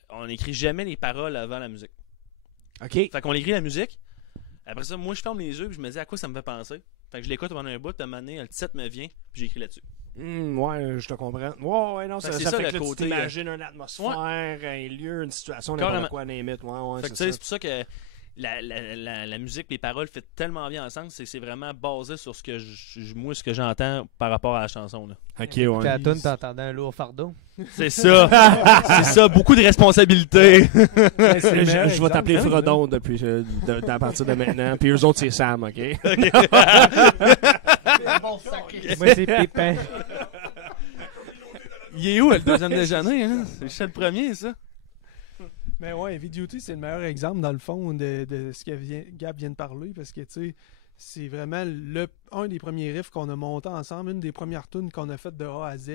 on n'écrit jamais les paroles avant la musique. OK. Fait qu'on écrit la musique. Après ça, moi je ferme les yeux et je me dis à quoi ça me fait penser. Fait que je l'écoute pendant un bout, de m'amener, le titre me vient, puis j'écris là-dessus. Ouais, je te comprends. Ouais, non, ça c'est fait ça, que le là, côté, tu t'imagines une atmosphère, un lieu, une situation, Carrément. n'importe quoi, name it. Ouais, Fait que c'est c'est pour ça que la musique, les paroles fit tellement bien ensemble, c'est vraiment basé sur ce que ce que j'entends par rapport à la chanson. Là. OK, ouais. La toune, t'entendais un lourd fardeau. C'est ça. C'est ça, beaucoup de responsabilités. Je vais t'appeler Frodon depuis à partir de maintenant. Puis eux autres, c'est Sam, OK? Moi, c'est Pépin. Il est où le deuxième déjeuner? Hein? C'est le premier, ça. Mais ouais, Heavy Duty, c'est le meilleur exemple, dans le fond, de ce que Gab vient de parler, parce que, tu sais, c'est vraiment un des premiers riffs qu'on a monté ensemble, une des premières tunes qu'on a faites de A à Z.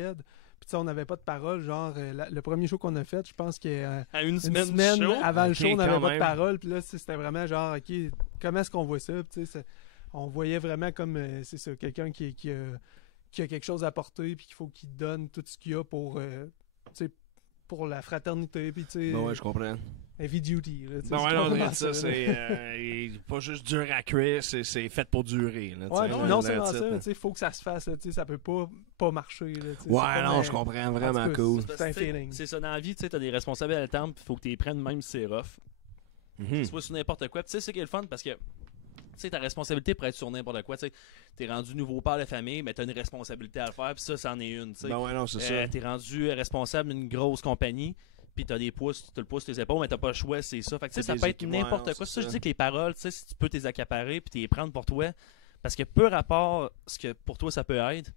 Puis, tu sais, on n'avait pas de paroles, genre, le premier show qu'on a fait, je pense que À une une semaine, semaine du show. avant le show, on n'avait quand pas de même. paroles. Puis là, c'était vraiment genre, OK, comment est-ce qu'on voit ça? Puis, tu sais, on voyait vraiment comme, c'est ça, quelqu'un qui a quelque chose à apporter, puis qu'il faut qu'il donne tout ce qu'il a pour, tu sais, pour la fraternité, puis tu sais, Ben ouais, je comprends. Heavy Duty. Là, tu sais, Non, c'est ouais, non, complètement ça, ça, là. c'est pas juste dur à cuire, c'est fait pour durer. Là, Ouais, tu sais, puis non là, seulement that's ça, it, mais tu sais, faut que ça se fasse, là, tu sais, ça peut pas marcher. Là, tu sais, Ouais, c'est non, comme, je comprends, vraiment en tout cas, cool. C'est un feeling. C'est ça, dans la vie, tu sais, t'as des responsabilités à temps, puis faut que tu les prennes même si c'est rough. Mhm. C'est pas sur n'importe quoi. Puis tu sais, c'est qui est le fun parce que tu sais, ta responsabilité pour être sur n'importe quoi. Tu sais, t'es rendu nouveau père de famille, mais t'as une responsabilité à le faire, puis ça, c'en est une. Tu sais. Ben ouais, non, c'est ça. T'es rendu responsable d'une grosse compagnie, puis t'as des pouces, t'as le pouce sur tes épaules, mais t'as pas le choix, c'est ça. Fait que tu sais, C'est ça des peut être équipements, n'importe non, quoi. c'est Ça, je ça. dis que les paroles, tu sais, si tu peux t'es accaparer, puis t'es prendre pour toi, parce que peu rapport ce que pour toi ça peut être,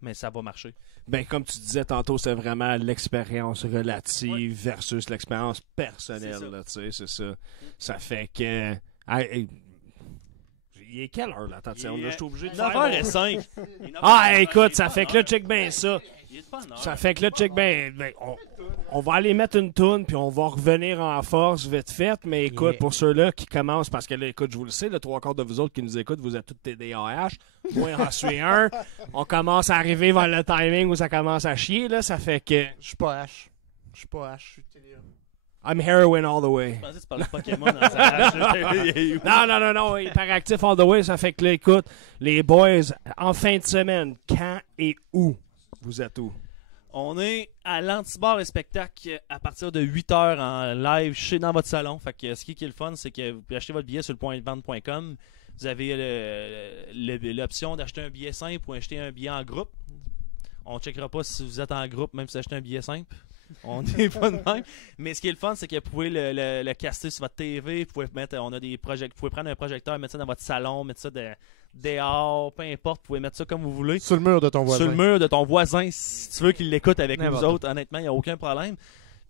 mais ça va marcher. Ben, comme tu disais tantôt, c'est vraiment l'expérience relative versus l'expérience personnelle, C'est ça. là, tu sais, c'est ça. Ça fait que... Hey, il est quelle heure, là? Attends, je suis obligé de faire... 9h05. Ah, écoute, ça fait que là, check bien ça. Il est pas en heure. Ça fait que là, check bien... on va aller mettre une toune, puis on va revenir en force vite fait, mais écoute, Yeah. pour ceux-là qui commencent, parce que là, écoute, je vous le sais, le 3/4 de vous autres qui nous écoutent, vous êtes tous TDAH. Moi, j'en suis un. On commence à arriver vers le timing où ça commence à chier, là, ça fait que... Je suis pas H. Je suis pas H. Je suis TDA. I'm heroin all the way. Je pensais que tu parlais de Pokémon dans sa Non, hyperactif all the way, ça fait que là, écoute, les boys, en fin de semaine, quand et où vous êtes où? On est à l'Antibar et Spectacle à partir de 8h en live dans votre salon. Fait que ce qui est le fun, c'est que vous pouvez acheter votre billet sur le pointdevente.com. Vous avez l'option d'acheter un billet simple ou acheter un billet en groupe. On ne checkera pas si vous êtes en groupe, même si vous achetez un billet simple. On n'est pas de même. Mais ce qui est le fun, c'est que vous pouvez le caster sur votre TV. Vous pouvez mettre, vous pouvez prendre un projecteur, mettre ça dans votre salon, mettre ça dehors, peu importe. Vous pouvez mettre ça comme vous voulez. Sur le mur de ton voisin. Sur le mur de ton voisin, si tu veux qu'il l'écoute avec nous N'importe autres, honnêtement, il n'y a aucun problème.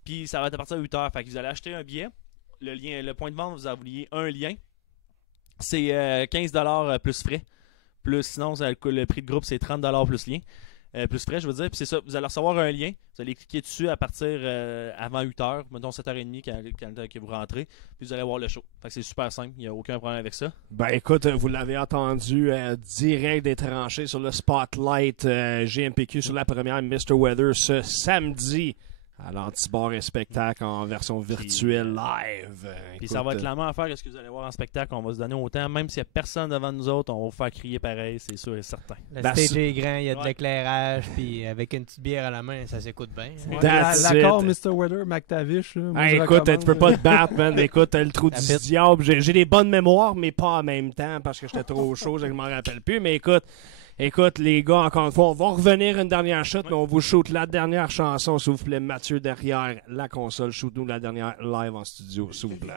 Puis ça va être à partir de 8h. Fait que vous allez acheter un billet. Le point de vente, vous envoyez un lien. C'est 15$ plus frais. Plus sinon, le prix de groupe, c'est 30$ plus lien. Plus frais, je veux dire. Puis c'est ça, vous allez recevoir un lien. Vous allez cliquer dessus à partir avant 8h, mettons 7h30 quand vous rentrez. Puis vous allez voir le show. Fait que c'est super simple, il n'y a aucun problème avec ça. Ben écoute, vous l'avez entendu direct des tranchées sur le Spotlight GMPQ sur la première Mr. Weather ce samedi À l'Antibar et spectacle en version virtuelle live. Puis ça va être la même affaire que ce que vous allez voir en spectacle. On va se donner autant. Même s'il n'y a personne devant nous autres, on va vous faire crier pareil, c'est sûr et certain. Le That's- stage est grand, il y a de Ouais. l'éclairage, puis avec une petite bière à la main, ça s'écoute bien. hein. That's L'accord it. Mr. Weather, McTavish. Là, moi, Hey, je écoute, recommande, tu peux pas te battre, man. Écoute, t'as le trou du La bite. diable. J'ai des bonnes mémoires, mais pas en même temps parce que j'étais trop chaud, je m'en rappelle plus. Mais écoute, les gars, encore une fois, on va revenir une dernière shot, mais on vous shoot la dernière chanson, s'il vous plaît. Mathieu, derrière la console, shoot-nous la dernière live en studio, s'il vous plaît.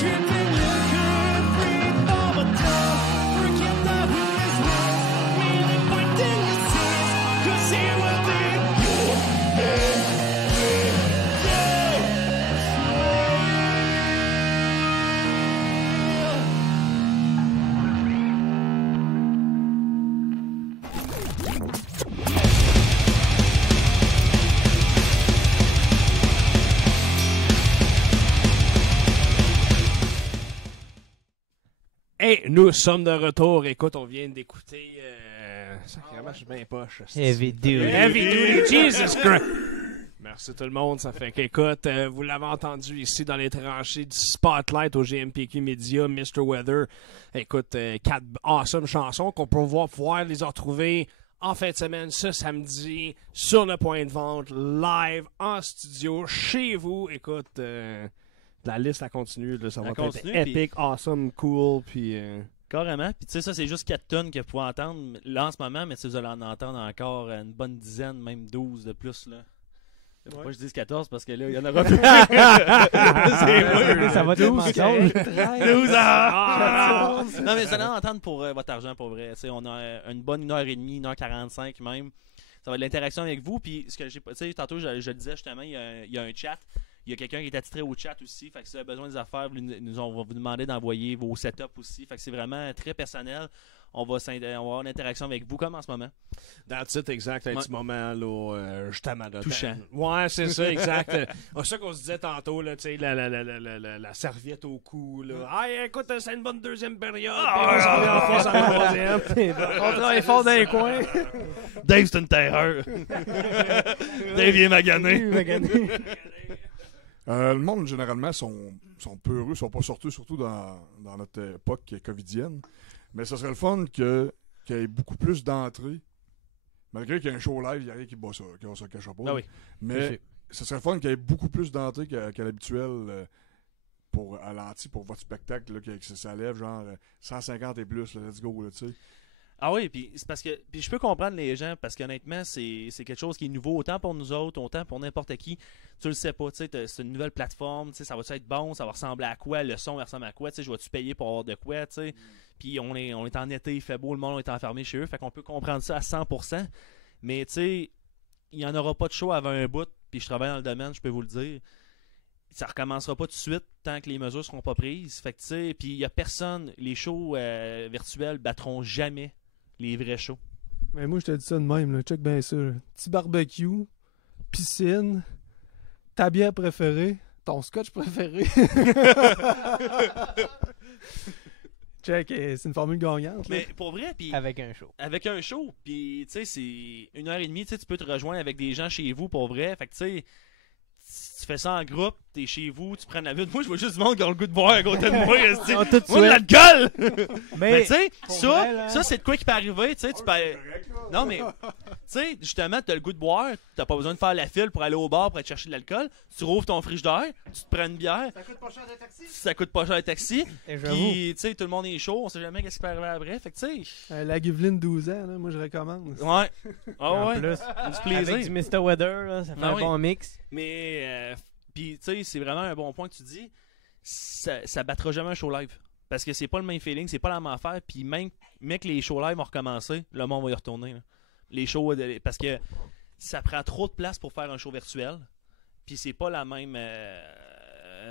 tripping, you could free from a town. Forget that who is wrong. Really finding your tears, 'cause he will be your man. Hey, nous sommes de retour. Écoute, on vient d'écouter. Sacrément, je suis bien poche. Heavy Duty. Heavy Duty, Jesus Christ! Merci tout le monde. Ça fait qu'écoute, vous l'avez entendu ici dans les tranchées du Spotlight au GMPQ Media, Mr. Weather. Écoute, 4 awesome chansons qu'on peut pouvoir les retrouver en fin de semaine, ce samedi, sur le point de vente, live, en studio, chez vous. Écoute, la liste, elle continue. Là, ça va continue, être epic, awesome, cool, puis... Carrément. Puis tu sais, ça, c'est juste 4 tonnes que vous pouvez entendre là en ce moment, mais si vous allez en entendre encore une bonne dizaine, même 12 de plus, là. Faut pas que je dise 14 parce que là, il y en aura plus. Ça va être mensonge. 12 ans! Non, mais vous allez en entendre pour votre argent, pour vrai. Tu sais, on a une bonne 1h30, 1h45 même. Ça va être de l'interaction avec vous. Puis, ce que j'ai, tu sais, tantôt, je le disais justement, il y a un chat. Il y a quelqu'un qui est attitré au chat aussi. Fait que si vous avez besoin des affaires, on va vous demander d'envoyer vos setups aussi. Fait que c'est vraiment très personnel. On va avoir une interaction avec vous comme en ce moment. That's it, exact. Un petit moment, là, justement. Là, touchant. Ouais, c'est ça, exact. C'est ça qu'on se disait tantôt, là, tu sais, la serviette au cou, là. Ah, écoute, c'est une bonne deuxième période. On s'en vient en force en troisième. On travaille fort dans les coins. Dave, c'est une terreur. Dave, il est magané. Le monde, généralement, sont peureux, sont pas sortis, surtout dans notre époque covidienne. Mais ça serait le fun qu'il y ait beaucoup plus d'entrées. Malgré qu'il y ait un show live, il y a rien qui bat ça, qui se cache pas. Ah oui. Mais ça serait le fun qu'il y ait beaucoup plus d'entrées qu'à l'habituel à l'anti pour votre spectacle, là, que ça lève genre 150 et plus, là, let's go, là, tu sais. Ah oui, puis c'est parce que puis je peux comprendre les gens parce qu'honnêtement, c'est quelque chose qui est nouveau autant pour nous autres, autant pour n'importe qui. Tu le sais pas, tu sais, c'est une nouvelle plateforme, tu sais, ça va-tu être bon, ça va ressembler à quoi, le son va ressembler à quoi, tu sais, je vais-tu payer pour avoir de quoi, tu sais. Puis on est en été, il fait beau, le monde est enfermé chez eux, fait qu'on peut comprendre ça à 100%. Mais tu sais, il n'y en aura pas de show avant un bout, puis je travaille dans le domaine, je peux vous le dire. Ça recommencera pas tout de suite tant que les mesures seront pas prises. Fait que tu sais, puis il y a personne, les shows virtuels battront jamais les vrais shows. Mais moi, je te dis ça de même, là. Check bien ça. Là. Petit barbecue, piscine, ta bière préférée, ton scotch préféré. Check, c'est une formule gagnante. Là. Mais pour vrai, puis Avec un show. avec un show, puis tu sais, c'est 1h30, tu sais, tu peux te rejoindre avec des gens chez vous pour vrai. Fait que tu sais, tu fais ça en groupe, t'es chez vous, tu prends la vue. Moi, je vois juste du monde qui a le goût de boire à côté de moi. esti. Ah, tout de Moi, de suite. l'alcool! Mais Mais tu sais, vrai, là. ça c'est de quoi qui peut arriver, tu sais, tu peux... Non, mais, tu sais, justement, t'as le goût de boire, t'as pas besoin de faire la file pour aller au bar pour aller chercher de l'alcool. Tu rouvres ton frigidaire, tu te prends une bière, Ça coûte pas cher de taxi. ça coûte pas cher le taxi, Et j'avoue. puis, tu sais, tout le monde est chaud, on sait jamais qu'est-ce qui peut arriver après. Fait que, tu sais, La Guveline 12 ans, là, moi, je recommande. ouais. Ah En ouais. plus, Du plaisir. avec du Mr. Weather, là, ça fait Ah un oui. bon mix. Mais, puis, tu sais, c'est vraiment un bon point que tu dis. Ça battra jamais un show live. Parce que c'est pas le même feeling, c'est pas la même affaire. Puis même que les shows live vont recommencer, le monde va y retourner. Là. Les shows, parce que ça prend trop de place pour faire un show virtuel. Puis c'est pas la même. Le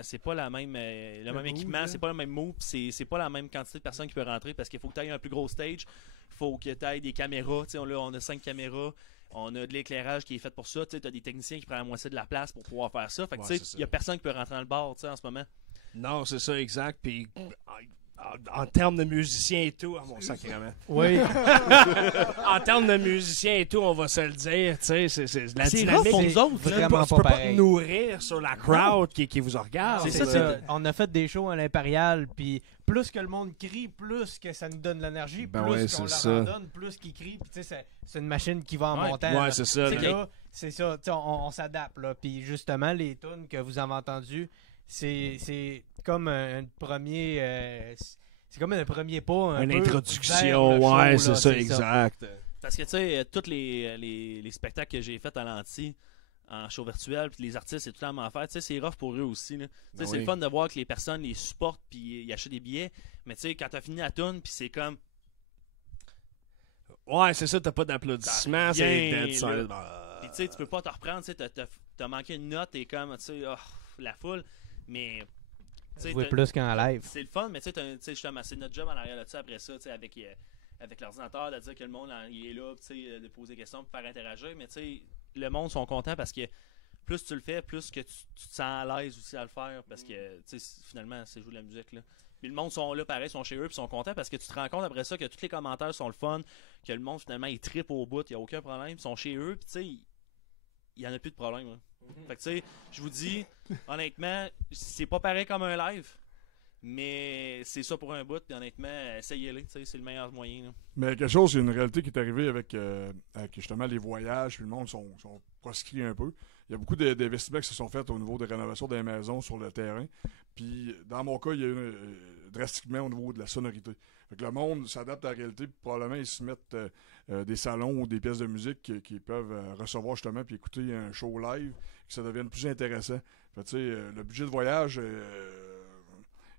même équipement, c'est pas le même move, c'est pas la même quantité de personnes qui peuvent rentrer parce qu'il faut que tu aies un plus gros stage, il faut que tu aies des caméras, tu sais, on a 5 caméras, on a de l'éclairage qui est fait pour ça, tu sais, as des techniciens qui prennent la moitié de la place pour pouvoir faire ça, fait que Ouais, tu sais, c'est ça. il y a personne qui peut rentrer dans le bar, tu sais, en ce moment. Non, c'est ça, exact. Puis, en termes de musiciens et tout, mon sacrément. Oui. En termes de musiciens et tout, on va se le dire, tu sais, c'est la C'est dynamique. rough pour c'est nous autres, Tu là. vraiment peux pas pas te pareil. nourrir sur la crowd qui vous regarde. C'est C'est ça, ça. On a fait des shows à l'Impérial, puis plus que le monde crie, plus que ça nous donne de l'énergie, Ben plus ouais, qu'on c'est leur en ça. donne, plus qu'ils crient, puis tu sais, c'est une machine qui va en Ouais. montant. Ouais, là. c'est ça. C'est là. là, c'est ça, tu sais, on s'adapte, là. Puis justement, les tunes que vous avez entendues, c'est comme un premier... c'est comme un premier pas. Une peu introduction, vers le show, ouais, là, c'est ça, exact. Parce que, tu sais, tous les spectacles que j'ai faits à l'anti, en show virtuel, puis les artistes, c'est tout le temps à faire. Tu sais, c'est rough pour eux aussi. Là. Tu sais, Ben c'est oui. le fun de voir que les personnes les supportent, puis ils achètent des billets. Mais tu sais, quand t'as fini la tune, puis c'est comme. Ouais, c'est ça, t'as pas d'applaudissements, T'as c'est rien, dead silent. Puis tu sais, tu peux pas te reprendre, tu sais, t'as manqué une note et comme, tu sais, la foule. Mais. tu sais, Jouer t'as- plus qu'en live. C'est le fun, mais tu sais, justement, c'est notre job en arrière de ça après ça, tu sais, avec l'ordinateur, de dire que le monde il est là, tu sais, de poser des questions, de faire interagir. Mais tu sais, le monde sont contents parce que plus tu le fais, plus que tu te sens à l'aise aussi à le faire parce que, tu sais, finalement, c'est jouer de la musique, là. Puis le monde sont là, pareil, sont chez eux, puis sont contents parce que tu te rends compte après ça que tous les commentaires sont le fun, que le monde, finalement, il trippe au bout, il n'y a aucun problème, ils sont chez eux, puis tu sais, il n'y en a plus de problème. Là. Fait que tu sais, je vous dis, honnêtement, c'est pas pareil comme un live, mais c'est ça pour un bout, puis honnêtement, essayez-le, tu sais, c'est le meilleur moyen. Là. Mais quelque chose, c'est une réalité qui est arrivée avec justement les voyages, puis le monde sont proscrits un peu. Il y a beaucoup d'investissements qui se sont faits au niveau des rénovations des maisons sur le terrain. Puis dans mon cas, il y a eu drastiquement au niveau de la sonorité. Fait que le monde s'adapte à la réalité, puis probablement ils se mettent des salons ou des pièces de musique qui peuvent recevoir justement puis écouter un show live, que ça devienne plus intéressant. Fait que, tu sais, le budget de voyage,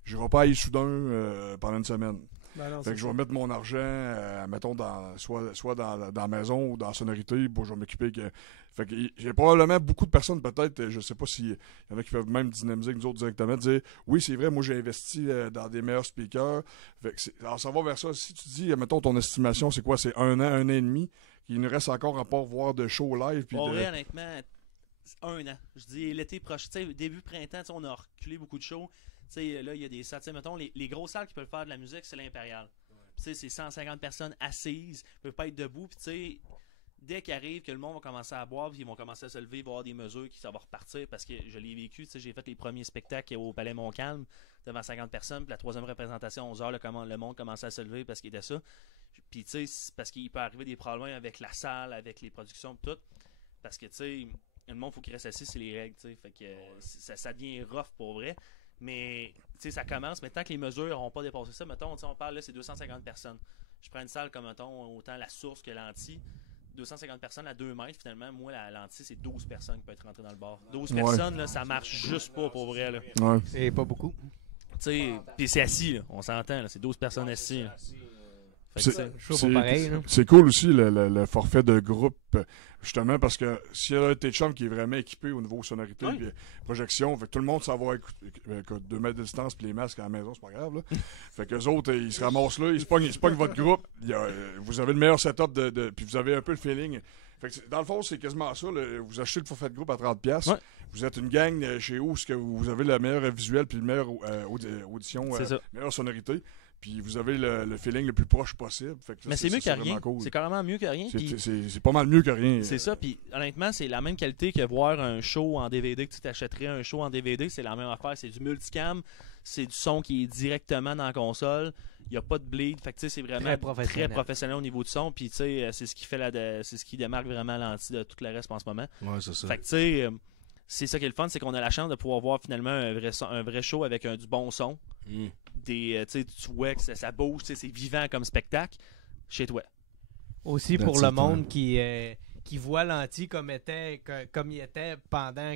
je n'irai pas à Issoudun pendant une semaine. Ben non, Fait c'est que je vais ça. mettre mon argent, mettons, soit dans la maison ou dans la sonorité, pour je vais m'occuper que. Fait que j'ai probablement beaucoup de personnes, peut-être, je sais pas s'il y en a qui peuvent même dynamiser nous autres directement, dire oui, c'est vrai, moi j'ai investi dans des meilleurs speakers. Fait que alors ça va vers ça. Si tu dis, mettons, ton estimation, c'est quoi? C'est 1 an, 1 an et demi, il nous reste encore à pas voir de show live. Puis Pour de... vrai, honnêtement, c'est 1 an. Je dis l'été prochain, tu sais, début printemps, tu sais, on a reculé beaucoup de shows. Tu sais, là, il y a des salles, tu sais, mettons, les grosses salles qui peuvent faire de la musique, c'est l'Impérial. Tu sais, c'est 150 personnes assises, ils peuvent pas être debout, puis tu sais, dès qu'il arrive que le monde va commencer à boire, puis ils vont commencer à se lever, il va y avoir des mesures qui ça va repartir, parce que je l'ai vécu, tu sais, j'ai fait les premiers spectacles au Palais Montcalm, devant 50 personnes, puis la troisième représentation, 11 heures, le monde commençait à se lever parce qu'il était ça. Puis tu sais, c'est parce qu'il peut arriver des problèmes avec la salle, avec les productions, tout, parce que tu sais, le monde, faut qu'il reste assis, c'est les règles, tu sais, fait que ça devient rough pour vrai. Mais, tu sais, ça commence. Mais tant que les mesures n'auront pas dépassé ça, mettons, on parle là, c'est 250 personnes. Je prends une salle comme, mettons, autant la source que l'anti. 250 personnes à 2 mètres, finalement. Moi, l'anti, c'est 12 personnes qui peuvent être rentrées dans le bar. 12 personnes, là, ça marche juste pas pour vrai, là. Ouais. C'est pas beaucoup. Tu sais, puis c'est assis, là. On s'entend, là. C'est 12 personnes assises, là. Fait que C'est- Chaud pas pareil, là. C'est cool aussi le forfait de groupe, justement, parce que s'il y a un T-Chum qui est vraiment équipé au niveau sonorité Oui. et projection, fait que tout le monde savoir 2 mètres de distance puis les masques à la maison, c'est pas grave. Là. Fait que les autres, ils se ramassent là, ils se pognent votre groupe, vous avez le meilleur setup, puis vous avez un peu le feeling. Fait que dans le fond, c'est quasiment ça. Là, vous achetez le forfait de groupe à 30$. Ouais. Vous êtes une gang chez où que vous avez le meilleur visuel puis le meilleur audition, C'est ça. meilleure sonorité. Puis vous avez le feeling le plus proche possible. Fait que ça, Mais c'est mieux que vraiment rien. cool. C'est carrément mieux que rien. puis- C'est pas mal mieux que rien. C'est ça, puis honnêtement, c'est la même qualité que voir un show en DVD, que tu t'achèterais un show en DVD, c'est la même affaire. C'est du multicam, c'est du son qui est directement dans la console, il n'y a pas de bleed, fait que tu sais, c'est vraiment Très professionnel. très professionnel au niveau du son, puis tu sais, c'est ce qui fait c'est ce qui démarque vraiment l'anti de tout le reste en ce moment. Ouais, c'est ça. Fait que tu sais, c'est ça qui est le fun, c'est qu'on a la chance de pouvoir voir finalement un vrai show avec du bon son. Mm. Tu sais, tu vois que ça bouge, tu sais, c'est vivant comme spectacle chez toi. Aussi pour That's le it, monde qui voit l'anti comme il était pendant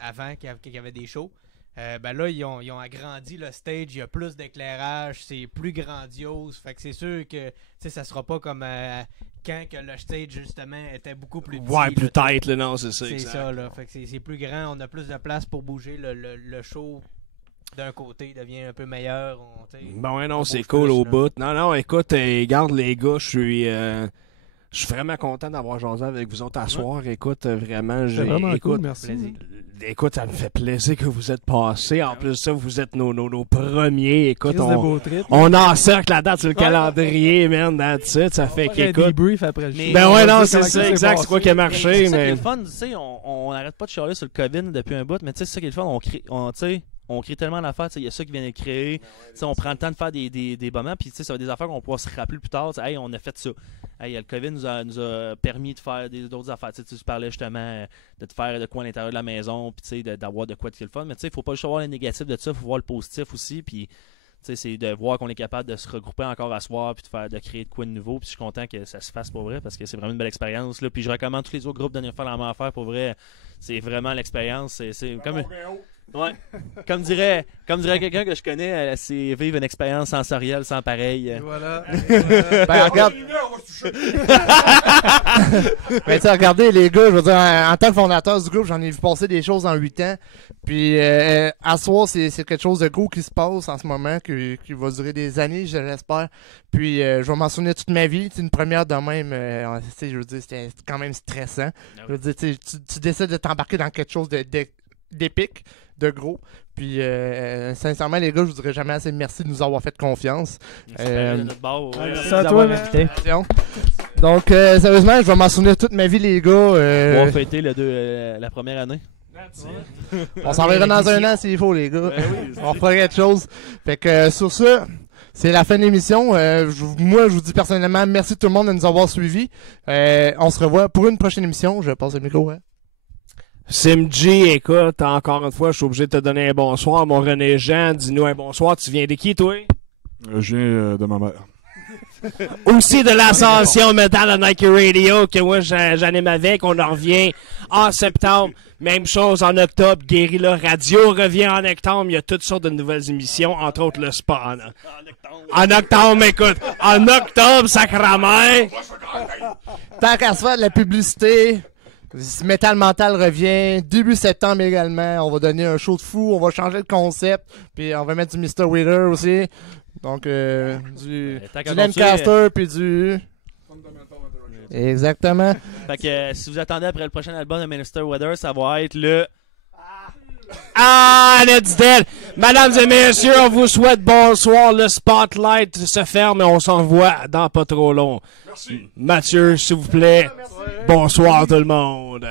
avant qu'il y avait des shows. Ben là, ils ont agrandi le stage, il y a plus d'éclairage, c'est plus grandiose. Fait que c'est sûr que ça sera pas comme quand que le stage justement était beaucoup plus petit. Ouais, plus là. tight, là, non, c'est ça. C'est exact. ça, là. Fait que c'est plus grand, on a plus de place pour bouger. Le show d'un côté devient un peu meilleur. Bon, ouais, non, on c'est bouge cool plus, au là. bout. Non, non, écoute, garde les gars, je suis vraiment content d'avoir jasé avec vous autres à soir. Écoute, vraiment, C'est vraiment écoute, cool, merci. plaisir. écoute, ça me fait plaisir que vous êtes passés. En plus de ça, vous êtes nos premiers. Écoute, Chris de beau trip. on encercle la date sur le calendrier, man, that's it. Ça fait Un qu'écoute. debrief après le show. Mais- Ben On ouais, va non, dire c'est comment ça, s'est exact. passé. C'est quoi qui a C'est marché, ça qui est mais. le fun, tu sais, on n'arrête pas de chialer sur le COVID depuis un bout, mais tu sais, c'est ça qui est le fun, on crée tellement d'affaires, tu sais, il y a ça qui vient de créer, tu sais, on prend le temps de faire des moments, puis tu sais, ça va être des affaires qu'on pourra se rappeler plus tard, tu sais, hey, on a fait ça, hey, le COVID nous a permis de faire d'autres affaires, tu sais, tu parlais justement de te faire de quoi à l'intérieur de la maison, puis tu sais, d'avoir de quoi de le fun, mais tu sais, il faut pas juste voir le négatif de ça, il faut voir le positif aussi, puis tu sais, c'est de voir qu'on est capable de se regrouper encore à soir puis de créer de quoi de nouveau. Puis je suis content que ça se fasse pour vrai parce que c'est vraiment une belle expérience. Là. Puis je recommande tous les autres groupes de venir faire la même affaire pour vrai. C'est vraiment l'expérience. C'est comme... Ouais. Comme dirait quelqu'un que je connais, c'est vivre une expérience sensorielle sans pareil. Et voilà. Ben, regarde. Ben, tu sais, regardez, les gars, je veux dire, en tant que fondateur du groupe, j'en ai vu passer des choses en 8 ans. Puis, à soir, c'est quelque chose de gros qui se passe en ce moment, qui va durer des années, je l'espère. Puis, je vais m'en souvenir toute ma vie. C'est une première de même, tu sais, je veux dire, c'était quand même stressant. Je veux dire, tu décides de t'embarquer dans quelque chose d'épique, de gros. Puis, sincèrement, les gars, je vous dirais jamais assez merci de nous avoir fait confiance. De notre bord, Merci à toi, man. Donc, sérieusement, je vais m'en souvenir toute ma vie, les gars. On va fêter la première année. On s'en verra dans un an s'il faut, les gars. On fera quelque chose. Fait que, sur ça, c'est la fin de l'émission. Moi, je vous dis personnellement merci tout le monde de nous avoir suivis. On se revoit pour une prochaine émission. Je passe le micro. Simji, écoute, encore une fois, je suis obligé de te donner un bonsoir. Mon René Jean, dis-nous un bonsoir. Tu viens de qui, toi? Je viens de ma mère. Aussi de l'Ascension Metal à Nike Radio, que moi j'anime avec. On en revient en septembre. Même chose en octobre. Guérilla Radio revient en octobre. Il y a toutes sortes de nouvelles émissions, entre autres le Spawn. En octobre, écoute. En octobre, sacrament. Tant qu'à se faire de la publicité, Metal Mental revient. Début septembre également. On va donner un show de fou. On va changer de concept. Puis on va mettre du Mr. Wheeler aussi. Donc, du Lancaster, puis du... Exactement. Fait que si vous attendez après le prochain album de Minister Weather, ça va être le... Ah, let's dead! Mesdames et messieurs, on vous souhaite bonsoir. Le Spotlight se ferme et on s'en voit dans pas trop long. Merci. Mathieu, s'il vous plaît. Bonsoir tout le monde.